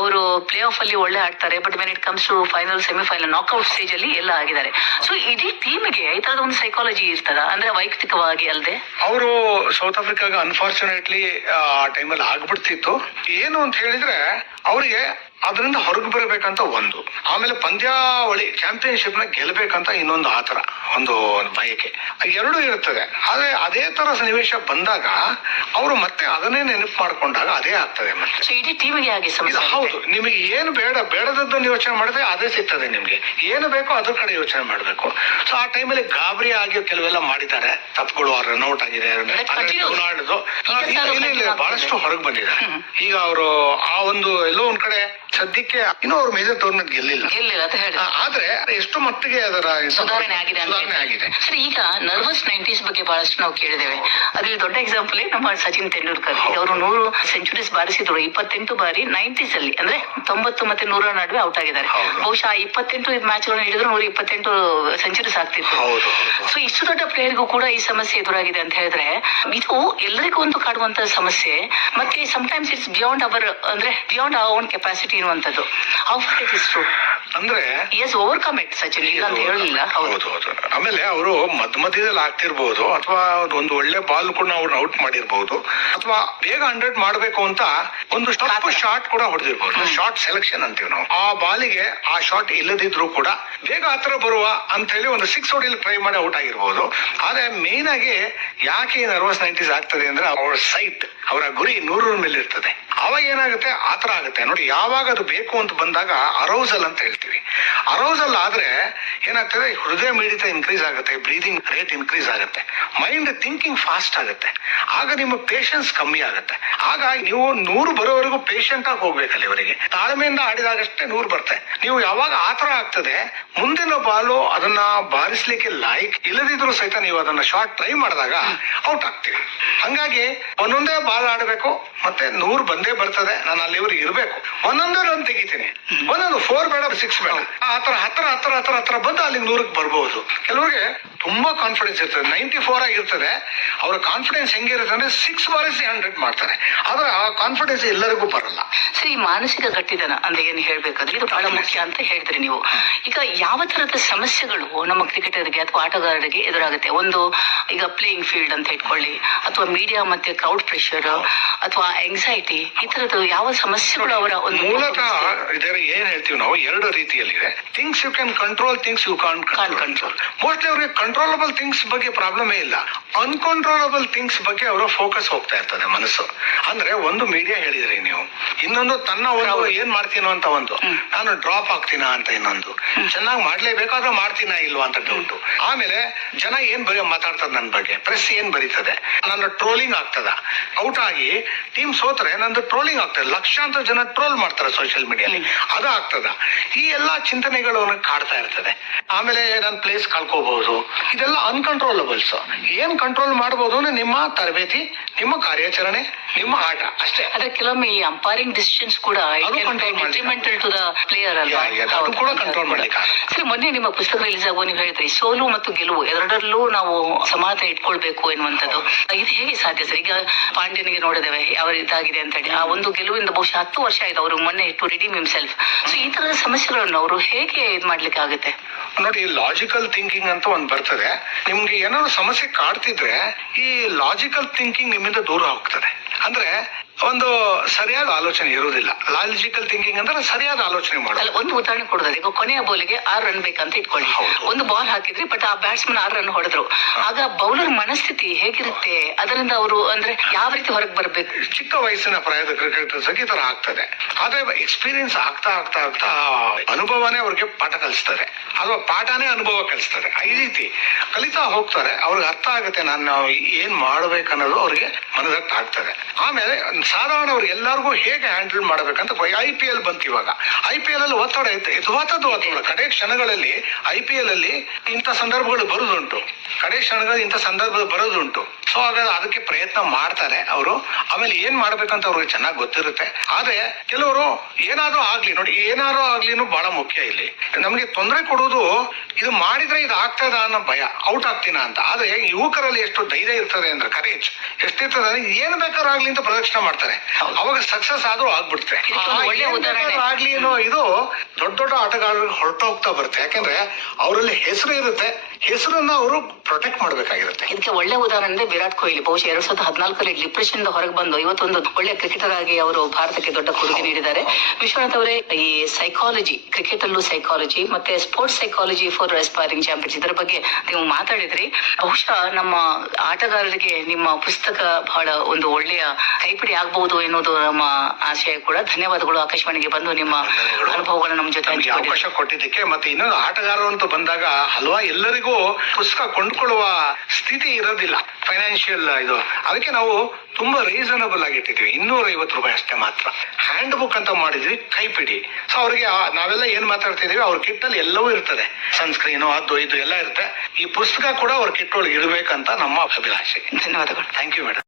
ಅವರು ಪ್ಲೇ ಆಫ್ ಅಲ್ಲಿ ಒಳ್ಳೆ ಆಡ್ತಾರೆ, but when it comes to final, semifinal, knockout stage ಅಲ್ಲಿ ಎಲ್ಲ ಆಗಿದ್ದಾರೆ. ಸೊ ಇಡೀ ಟೀಮ್ಗೆ ಈ ತರದ ಒಂದು ಸೈಕಾಲಜಿ ಇರ್ತದ, ಅಂದ್ರೆ ವೈಯಕ್ತಿಕವಾಗಿ ಅಲ್ಲದೆ. ಅವರು ಸೌತ್ ಆಫ್ರಿಕಾಗ ಅನ್ಫಾರ್ಚುನೇಟ್ಲಿ ಆ ಟೈಮಲ್ಲಿ ಆಗ್ಬಿಡ್ತಿತ್ತು. ಏನು ಅಂತ ಹೇಳಿದ್ರೆ ಅವರಿಗೆ ಅದರಿಂದ ಹೊರಗೆ ಬರಬೇಕಂತ ಒಂದು, ಆಮೇಲೆ ಪಂದ್ಯಾವಳಿ ಚಾಂಪಿಯನ್ಶಿಪ್ ನ ಗೆಲ್ಬೇಕಂತ ಇನ್ನೊಂದು ಆತರ ಒಂದು ಬಯಕೆ, ಎರಡೂ ಇರ್ತದೆ. ಆದ್ರೆ ಅದೇ ತರ ಸನ್ನಿವೇಶ ಬಂದಾಗ ಅವರು ಮತ್ತೆ ಅದನ್ನೇ ನೆನಪು ಮಾಡ್ಕೊಂಡಾಗ ಅದೇ ಆಗ್ತದೆ. ಮತ್ತೆ ಇಡೀ ಟೀಮಿಗೆ ಹಾಗೆ ಸಮಸ್ಯೆ. ಹೌದು, ನಿಮಗೆ ಏನು ಬೇಡದದ್ದನ್ನು ಯೋಚನೆ ಮಾಡಿದ್ರೆ ಅದೇ ಸಿಗ್ತದೆ. ನಿಮ್ಗೆ ಏನು ಬೇಕೋ ಅದ್ರ ಕಡೆ ಯೋಚನೆ ಮಾಡ್ಬೇಕು. ಸೊ ಆ ಟೈಮಲ್ಲಿ ಗಾಬರಿ ಆಗಿ ಕೆಲವೆಲ್ಲ ಮಾಡಿದ್ದಾರೆ, ತಪ್ಪುಗಳು, ರನ್ಔಟ್ ಆಗಿದೆ, ಬಹಳಷ್ಟು ಹೊರಗೆ ಬಂದಿದ್ದಾರೆ. ಈಗ ಅವರು ಆ ಒಂದು ಎಲ್ಲೋ ಒಂದ್ ಕಡೆ ಸದ್ಯಕ್ಕೆ ಇನ್ನೂ ಅವ್ರು ಮೇಜರ್ ಟೂರ್ನಮೆಂಟ್ ಗೆಲ್ಲಿಲ್ಲ. ಆದ್ರೆ ಎಷ್ಟು ಮಟ್ಟಿಗೆ ಅದರ ಸುಧಾರಣೆ ಆಗಿದೆ. ಸರಿ, ಈಗ ನರ್ವಸ್ 90s ಬಗ್ಗೆ ಬಹಳಷ್ಟು ನಾವು ಕೇಳಿದ್ದೇವೆ. ಅದ್ರಲ್ಲಿ ದೊಡ್ಡ ಎಕ್ಸಾಂಪಲ್ ನಮ್ಮ ಸಚಿನ್ ತೆಂಡೂಲ್ಕರ್. ಅವರು 100 ಸೆಂಚುರೀಸ್ ಬಾರಿಸಿದ್ರು 28 ಬಾರಿ 90s ಅಲ್ಲಿ, ಅಂದ್ರೆ 90 ಮತ್ತೆ 100 ನಡುವೆ ಔಟ್ ಆಗಿದ್ದಾರೆ. ಬಹುಶಃ 28 ಮ್ಯಾಚ್ ಗಳನ್ನು ಹಿಡಿದ್ರು 128 ಸೆಂಚುರೀಸ್ ಆಗ್ತಿತ್ತು. ಸೊ ಇಷ್ಟು ದೊಡ್ಡ ಪ್ಲೇಯರ್ಗೂ ಕೂಡ ಈ ಸಮಸ್ಯೆ ಎದುರಾಗಿದೆ ಅಂತ ಹೇಳಿದ್ರೆ ಇದು ಎಲ್ಲರಿಗೂ ಒಂದು ಕಾಡುವಂತ ಸಮಸ್ಯೆ. ಮತ್ತೆ ಸಮಟೈಮ್ಸ್ ಇಟ್ಸ್ ಬಿಯಾಂಡ್ ಅವರ್, ಅಂದ್ರೆ ಬಿಯಾಂಡ್ ಅವರ್ ಓನ್ ಕೆಪಾಸಿಟಿ ಇರುವಂತದ್ದು. How far it is true? ಅಂದ್ರೆ ಎಸ್, ಓವರ್ಕಮ್ ಇಟ್ ಸಚಿನ್, ಇಲ್ಲ ಅಂತ ಹೇಳಿಲ್ಲ. ಹೌದು. ಆಮೇಲೆ ಅವರು ಮಧ್ಯದಲ್ಲಿ ಆಗ್ತಿರ್ಬೋದು, ಅಥವಾ ಒಂದು ಒಳ್ಳೆ ಬಾಲ್ ಕೂಡ ಅವ್ರನ್ನ ಔಟ್ ಮಾಡಿರ್ಬಹುದು, ಅಥವಾ ಬೇಗ 100 ಮಾಡ್ಬೇಕು ಅಂತ ಒಂದು ತಪ್ಪು ಶಾಟ್ ಕೂಡ ಹೊಡೆದಿರ್ಬಹುದು. ಶಾರ್ಟ್ ಸೆಲೆಕ್ಷನ್ ಅಂತೀವಿ ನಾವು. ಆ ಬಾಲಿಗೆ ಆ ಶಾಟ್ ಇಲ್ಲದಿದ್ರು ಕೂಡ ಬೇಗ ಹತ್ರ ಬರುವ ಅಂತ ಹೇಳಿ ಒಂದು 6 ಹೊಡೆಯಲು ಟ್ರೈ ಮಾಡಿ ಔಟ್ ಆಗಿರ್ಬೋದು. ಆದ್ರೆ ಮೇನ್ ಆಗಿ ಯಾಕೆ ನರ್ವಸ್ 90s ಆಗ್ತದೆ ಅಂದ್ರೆ ಅವ್ರ ಸೈಟ್, ಅವರ ಗುರಿ 100 ಮೇಲೆ ಇರ್ತದೆ. ಅವಾಗ ಏನಾಗುತ್ತೆ, ಆತರ ಆಗುತ್ತೆ ನೋಡಿ. ಯಾವಾಗ ಅದು ಬೇಕು ಅಂತ ಬಂದಾಗ ಅರೌಸಲ್ ಅಂತ ಹೇಳ್ತೀವಿ. ಅರೌಸಲ್ ಆದ್ರೆ ಏನಾಗ್ತದೆ, ಹೃದಯ ಮಿಡಿತ ಇನ್ಕ್ರೀಸ್ ಆಗುತ್ತೆ, ಬ್ರೀದಿಂಗ್ ರೇಟ್ ಇನ್ಕ್ರೀಸ್ ಆಗುತ್ತೆ, ಮೈಂಡ್ ಥಿಂಕಿಂಗ್ ಫಾಸ್ಟ್ ಆಗುತ್ತೆ. ಆಗ ನಿಮ್ಮ ಪೇಷನ್ಸ್ ಕಮ್ಮಿ ಆಗುತ್ತೆ. ಆಗ ನೀವು 100 ಬರೋವರೆಗೂ ಪೇಷಂಟ್ ಆಗಿ ಹೋಗ್ಬೇಕಲ್ಲಿ. ಇವರಿಗೆ ತಾಳ್ಮೆಯಿಂದ ಆಡಿದಾಗಷ್ಟೇ 100 ಬರುತ್ತೆ. ನೀವು ಯಾವಾಗ ಆತರ ಆಗ್ತದೆ, ಮುಂದಿನ ಬಾಲು ಅದನ್ನ ಬಾರಿಸ್ಲಿಕ್ಕೆ ಲಾಯ್ಕ್ ಇಲ್ಲದಿದ್ರು ಸಹಿತ ನೀವು ಅದನ್ನ ಶಾರ್ಟ್ ಟ್ರೈ ಮಾಡಿದಾಗ ಔಟ್ ಆಗ್ತೀವಿ. ಹಂಗಾಗಿ ಒಂದೊಂದೇ ಬಾಲ್ ಆಡಬೇಕು, ಮತ್ತೆ 100 ಬಂದೇ ಬರ್ತದೆ. ನಾನು ಅಲ್ಲಿವರೆಗೆ ಇರಬೇಕು, ಒಂದೊಂದೇ ರನ್ ತೆಗಿತೀನಿ, ಒಂದೊಂದು 4 ಬೇಡ 6 ಬೇಡ, ಆತರ ಹತ್ರ ಬಂದು ಅಲ್ಲಿ 100ಕ್ಕೆ ಬರ್ಬಹುದು. ಕೆಲವರಿಗೆ ತುಂಬಾ ಕಾನ್ಫಿಡೆನ್ಸ್ ಇರ್ತದೆ, 94 ಆಗಿರ್ತದೆ. ಅವರ ಕಾನ್ಫಿಡೆನ್ಸ್ ಹೆಂಗಿರುತ್ತೆ ಅಂದ್ರೆ 6 ಬಾರಿಸಿ 100 ಮಾಡ್ತಾರೆ. ಆದ್ರೆ ಆ ಕಾನ್ಫಿಡೆನ್ಸ್ ಎಲ್ಲರಿಗೂ ಬರಲ್ಲ. ಸರಿ, ಮಾನಸಿಕ ಗಟ್ಟಿತನ ಅಂದ್ರೆ ಏನು ಹೇಳ್ಬೇಕಾದ್ರೆ ಇದು ಬಹಳ ಮುಖ್ಯ ಅಂತ ಹೇಳಿದ್ರಿ ನೀವು. ಈಗ ಯಾವ ತರದ ಸಮಸ್ಯೆಗಳು ನಮ್ಮ ಕ್ರಿಕೆಟರ್ಗೆ ಅಥವಾ ಆಟಗಾರರಿಗೆ ಎದುರಾಗುತ್ತೆ? ಒಂದು, ಈಗ ಪ್ಲೇಯಿಂಗ್ ಫೀಲ್ಡ್ ಅಂತ ಇಟ್ಕೊಳ್ಳಿ, ಅಥವಾ ಮೀಡಿಯಾ ಮತ್ತೆ ಕ್ರೌಡ್ ಪ್ರೆಷರ್, ಅಥವಾ ಎಂಗ್ಸೈಟಿ, ಈ ತರದ ಯಾವ ಸಮಸ್ಯೆಗಳು ಅವರ ಒಂದು ಮೂಲತಃ ಇದರ ಏನ್ ಹೇಳ್ತೀವಿ ನಾವು, 2 ರೀತಿಯಲ್ಲಿದೆ. Things you can control, things you can't control. Mostly ಅವ್ರಿಗೆ ಕಂಟ್ರೋಲಬಲ್ ಥಿಂಗ್ಸ್ ಬಗ್ಗೆ ಪ್ರಾಬ್ಲಮೇ ಇಲ್ಲ, ಅನ್ಕಂಟ್ರೋಲಬಲ್ ಥಿಂಗ್ಸ್ ಬಗ್ಗೆ ಅವರ ಫೋಕಸ್ ಹೋಗ್ತಾ ಇರ್ತದೆ ಮನಸ್ಸು. ಅಂದ್ರೆ ಒಂದು ಮೀಡಿಯಾ ಹೇಳಿದ್ರಿ ನೀವು, ಇನ್ನೊಂದು ತನ್ನ ಒಂದು ಏನ್ ಮಾಡ್ತೀನೋ ಅಂತ ಒಂದು, ನಾನು ಡ್ರಾಪ್ ಆಗ್ತೀನಾ ಅಂತ ಇನ್ನೊಂದು, ಚೆನ್ನಾಗಿ ಮಾಡ್ಲೇಬೇಕಾದ್ರೆ ಮಾಡ್ತೀನಾ ಇಲ್ವಾ ಅಂತ ಡೌಟು. ಆಮೇಲೆ ಜನ ಏನ್ ಮಾತಾಡ್ತದೆ ನನ್ನ ಬಗ್ಗೆ, ಪ್ರೆಸ್ ಏನ್ ಬರೀತದೆ, ನನ್ನ ಟ್ರೋಲಿಂಗ್ ಆಗ್ತದ, ಔಟ್ ಆಗಿ ಟೀಮ್ ಸೋತ್ರೆ ನಂದು ಟ್ರೋಲಿಂಗ್ ಆಗ್ತದೆ, ಲಕ್ಷಾಂತರ ಜನ ಟ್ರೋಲ್ ಮಾಡ್ತಾರೆ ಸೋಷಿಯಲ್ ಮೀಡಿಯಲ್ಲಿ, ಅದು ಆಗ್ತದ. ಈ ಎಲ್ಲಾ ಚಿಂತನೆಗಳು ಕಾಡ್ತಾ ಇರ್ತದೆ. ಆಮೇಲೆ ನನ್ನ ಪ್ಲೇಸ್ ಕಳ್ಕೋಬಹುದು. ಇದೆಲ್ಲ ಅನ್ಕಂಟ್ರೋಲಬಲ್ಸ್. ಏನ್ ಕಂಟ್ರೋಲ್ ಮಾಡಬಹುದು ಅಂದ್ರೆ ನಿಮ್ಮ ತರಬೇತಿ, ನಿಮ್ಮ ಕಾರ್ಯಾಚರಣೆ, ನಿಮ್ಮ ಆಟ ಅಷ್ಟೇ. ಆದ್ರೆ ಕೆಲವೊಮ್ಮೆ ಈ ಅಂಪೈರಿಂಗ್ ಡಿಸಿಷನ್ಸ್ ಕೂಡ ಅದು control ಮಾಡ್ಲಿಕ್ಕೆ ಡಿಟ್ರಿಮೆಂಟಲ್ ಟು ದ ಪ್ಲೇಯರ್ ಅಲ್ವಾ? ಅದು ಕೂಡ ಕಂಟ್ರೋಲ್ ಮಾಡ್ಲಿಕ್ಕೆ ಆಗಲ್ಲ. ಸರಿ, ಮೊನ್ನೆ ನಿಮ್ಮ ಪುಸ್ತಕ ರಿಲೀಸ್ ಆಗುವ ನೀವು ಹೇಳಿದ್ರಿ ಸೋಲು ಮತ್ತು ಗೆಲುವು ಎರಡರಲ್ಲೂ ನಾವು ಸಮಾಧಾನ ಇಟ್ಕೊಳ್ಬೇಕು ಎನ್ನುವಂಥದ್ದು. ಇದು ಹೇಗೆ ಸಾಧ್ಯ ಸರ್? ಈಗ ಪಾಂಡ್ಯನಿಗೆ ನೋಡಿದ್ದೇವೆ ಯಾವ ಇದಾಗಿದೆ ಅಂತ ಹೇಳಿ. ಆ ಒಂದು ಗೆಲುವಿಂದ ಬಹುಶಃ 10 ವರ್ಷ ಆಯ್ತು ಅವರು ಮೊನ್ನೆ ಟು ರಿಡೀಮ್ ಹಿಮ್ಸೆಲ್ಫ್. ಸೊ ಈ ತರದ ಸಮಸ್ಯೆಗಳನ್ನು ಅವರು ಹೇಗೆ ಇದ್ ಮಾಡ್ಲಿಕ್ಕೆ ಆಗುತ್ತೆ? ನೋಡಿ, ಲಾಜಿಕಲ್ ಥಿಂಕಿಂಗ್ ಅಂತ ಒಂದ್ ಬರ್ತದೆ. ನಿಮ್ಗೆ ಏನಾದ್ರು ಸಮಸ್ಯೆ ಕಾಡ್ತಿದ್ರೆ ಈ ಲಾಜಿಕಲ್ ಥಿಂಕಿಂಗ್ ನಿಮ್ಮಿಂದ ದೂರ ಹೋಗ್ತದೆ. ಅಂದ್ರೆ ಒಂದು ಸರಿಯಾದ ಆಲೋಚನೆ ಇರುವುದಿಲ್ಲ. ಲಾಜಿಕಲ್ ಥಿಂಕಿಂಗ್ ಅಂದ್ರೆ ಸರಿಯಾದ ಆಲೋಚನೆ ಅಲ್ಲ, ಮಾಡೋದು. ಒಂದು ಉದಾಹರಣೆ ಕೊಡೋದಾದ್ರೆ ಈಗ ಕೊನೆಯ ಬಾಲಿಗೆ 6 ರನ್ ಬೇಕಂತ ಇಟ್ಕೊಳ್ಳಿ. ಹೌದು. ಒಂದು ಬಾಲ್ ಹಾಕಿದ್ರಿ, ಬಟ್ ಆ ಬ್ಯಾಟ್ಸ್ಮನ್ 6 ರನ್ ಹೊಡೆದ್ರು. ಆಗ ಬೌಲರ್ ಮನಸ್ಥಿತಿ ಹೇಗಿರುತ್ತೆ? ಅದರಿಂದ ಅವರು ಅಂದ್ರೆ ಯಾವ ರೀತಿ ಹೊರಗೆ ಬರ್ಬೇಕು? ಚಿಕ್ಕ ವಯಸ್ಸಿನ ಪ್ರಾಯದ ಕ್ರಿಕೆಟರ್ಸ್ ಈ ತರ ಆಗ್ತದೆ. ಆದ್ರೆ ಎಕ್ಸ್ಪೀರಿಯನ್ಸ್ ಆಗ್ತಾ ಆಗ್ತಾ ಆಗ್ತಾ ಅನುಭವನೇ ಅವ್ರಿಗೆ ಪಾಠ ಕಲಿಸ್ತಾರೆ, ಅಥವಾ ಪಾಠನೇ ಅನುಭವ ಕಲಿಸ್ತಾರೆ. ಈ ರೀತಿ ಕಲಿತಾ ಹೋಗ್ತಾರೆ. ಅವ್ರಿಗೆ ಅರ್ಥ ಆಗುತ್ತೆ ನಾನು ಏನ್ ಮಾಡ್ಬೇಕನ್ನೋದು ಅವ್ರಿಗೆ ಮನದಟ್ಟು ಆಗ್ತದೆ. ಆಮೇಲೆ ಸಾಧಾರಣ ಅವ್ರಿಗೆ ಎಲ್ಲರಿಗೂ ಹೇಗೆ ಹ್ಯಾಂಡಲ್ ಮಾಡ್ಬೇಕಂತ IPL ಬಂತು. ಇವಾಗ IPL ಅಲ್ಲಿ ಒತ್ತಡ ಯಥಾರ್ಥದ ಒತ್ತಡ. ಕಡೆ ಕ್ಷಣಗಳಲ್ಲಿ IPL ಅಲ್ಲಿ ಇಂಥ ಸಂದರ್ಭಗಳು ಬರುದುಂಟು, ಕಡೆ ಕ್ಷಣಗಳಲ್ಲಿ ಇಂಥ ಸಂದರ್ಭ ಬರೋದುಂಟು. ಸೊ ಹಾಗಾದ್ರೆ ಅದಕ್ಕೆ ಪ್ರಯತ್ನ ಮಾಡ್ತಾರೆ ಅವರು. ಆಮೇಲೆ ಏನ್ ಮಾಡ್ಬೇಕಂತ ಅವ್ರಿಗೆ ಚೆನ್ನಾಗಿ ಗೊತ್ತಿರುತ್ತೆ. ಆದ್ರೆ ಕೆಲವರು ಏನಾದ್ರೂ ಆಗ್ಲಿ, ನೋಡಿ ಏನಾದ್ರೂ ಆಗ್ಲಿನೂ ಬಹಳ ಮುಖ್ಯ. ಇಲ್ಲಿ ನಮ್ಗೆ ತೊಂದರೆ ಕೊಡುವುದು, ಇದು ಮಾಡಿದ್ರೆ ಇದು ಆಗ್ತದ ಅನ್ನೋ ಭಯ, ಔಟ್ ಆಗ್ತೀನ ಅಂತ. ಆದ್ರೆ ಯುವಕರಲ್ಲಿ ಎಷ್ಟು ಧೈರ್ಯ ಇರ್ತದೆ ಅಂದ್ರೆ, ಕರೇಜ್ ಎಷ್ಟಿರ್ತದೆ ಅಂದ್ರೆ ಏನ್ ಬೇಕಾದ್ರೂ ಆಗ್ಲಿ ಅಂತ ಪ್ರದಕ್ಷಿಣೆ ಮಾಡ್ತಾರೆ. ಅವಾಗ ಸಕ್ಸಸ್ ಆದ್ರೂ ಆಗ್ಬಿಡ್ತಾರೆ. ಒಳ್ಳೆ ಉದಾಹರಣೆ ಆಗ್ಲಿ ಅನ್ನೋ ಇದು ದೊಡ್ಡ ದೊಡ್ಡ ಆಟಗಾರರಿಗೆ ಹೊರಟೋಗ್ತಾ ಬರುತ್ತೆ. ಯಾಕಂದ್ರೆ ಅವರಲ್ಲಿ ಹೆಸರು ಇರುತ್ತೆ, ಹೆಸರನ್ನ ಅವರು ಪ್ರೊಟೆಕ್ಟ್ ಮಾಡ್ಬೇಕಾಗಿರುತ್ತೆ. ಇದಕ್ಕೆ ಒಳ್ಳೆ ಉದಾಹರಣೆ ವಿರಾಟ್ ಕೊಹ್ಲಿ. ಬಹುಶಃ 2014 ಡಿಪ್ರೆಷನ್ ಇಂದ ಹೊರಗೆ ಬಂದು ಇವತ್ತೊಂದು ಒಳ್ಳೆ ಕ್ರಿಕೆಟರ್ ಆಗಿ ಅವರು ಭಾರತಕ್ಕೆ ದೊಡ್ಡ ಕೊಡುಗೆ ನೀಡಿದ್ದಾರೆ. ವಿಶ್ವನಾಥ್ ಅವರೇ, ಈ ಸೈಕಾಲಜಿ, ಕ್ರಿಕೆಟ್ ಅಲ್ಲೂ ಸೈಕಾಲಜಿ ಮತ್ತೆ sports psychology for aspiring champions, ಇದರ ಬಗ್ಗೆ ನೀವು ಮಾತಾಡಿದ್ರಿ. ಬಹುಶಃ ನಮ್ಮ ಆಟಗಾರರಿಗೆ ನಿಮ್ಮ ಪುಸ್ತಕ ಬಹಳ ಒಂದು ಒಳ್ಳೆಯ ಕೈಪಿಡಿ ಆಗಬಹುದು ಎನ್ನುವುದು ನಮ್ಮ ಆಶಯ ಕೂಡ. ಧನ್ಯವಾದಗಳು ಆಕಾಶವಾಣಿಗೆ ಬಂದು ನಿಮ್ಮ ಅನುಭವಗಳನ್ನು ನಮ್ಮ ಜೊತೆ ನಮ್ಗೆ ಅವಕಾಶ ಕೊಟ್ಟಿದ್ದಕ್ಕೆ. ಮತ್ತೆ ಇನ್ನೊಂದು ಆಟಗಾರರು ಅಂತ ಬಂದಾಗ ಹಲ್ವಾ ಎಲ್ಲರಿಗೂ ಪುಸ್ತಕ ಕೊಂಡ್ಕೊಳ್ಳುವ ಸ್ಥಿತಿ ಇರೋದಿಲ್ಲ, ಫೈನಾನ್ಷಿಯಲ್ ಇದು. ಅದಕ್ಕೆ ನಾವು ತುಂಬಾ ರೀಸನಬಲ್ ಆಗಿ ಇಟ್ಟಿದ್ವಿ, 250 ರೂಪಾಯಿ ಅಷ್ಟೇ ಮಾತ್ರ. ಹ್ಯಾಂಡ್ ಬುಕ್ ಅಂತ ಮಾಡಿದ್ವಿ, ಕೈಪಿಡಿ. ಸೊ ಅವ್ರಿಗೆ ನಾವೆಲ್ಲ ಏನ್ ಮಾತಾಡ್ತಿದೀವಿ ಅವ್ರ ಕಿಟ್ ಅಲ್ಲಿ ಎಲ್ಲವೂ ಇರ್ತದೆ, ಸನ್ಸ್ಕ್ರೀನು ಅದು ಇದು ಎಲ್ಲ ಇರುತ್ತೆ. ಈ ಪುಸ್ತಕ ಕೂಡ ಅವ್ರ ಕಿಟ್ ಒಳಗೆ ಇರ್ಬೇಕಂತ ನಮ್ಮ ಅಭಿಲಾಷೆ. ಧನ್ಯವಾದಗಳು. Thank you madam.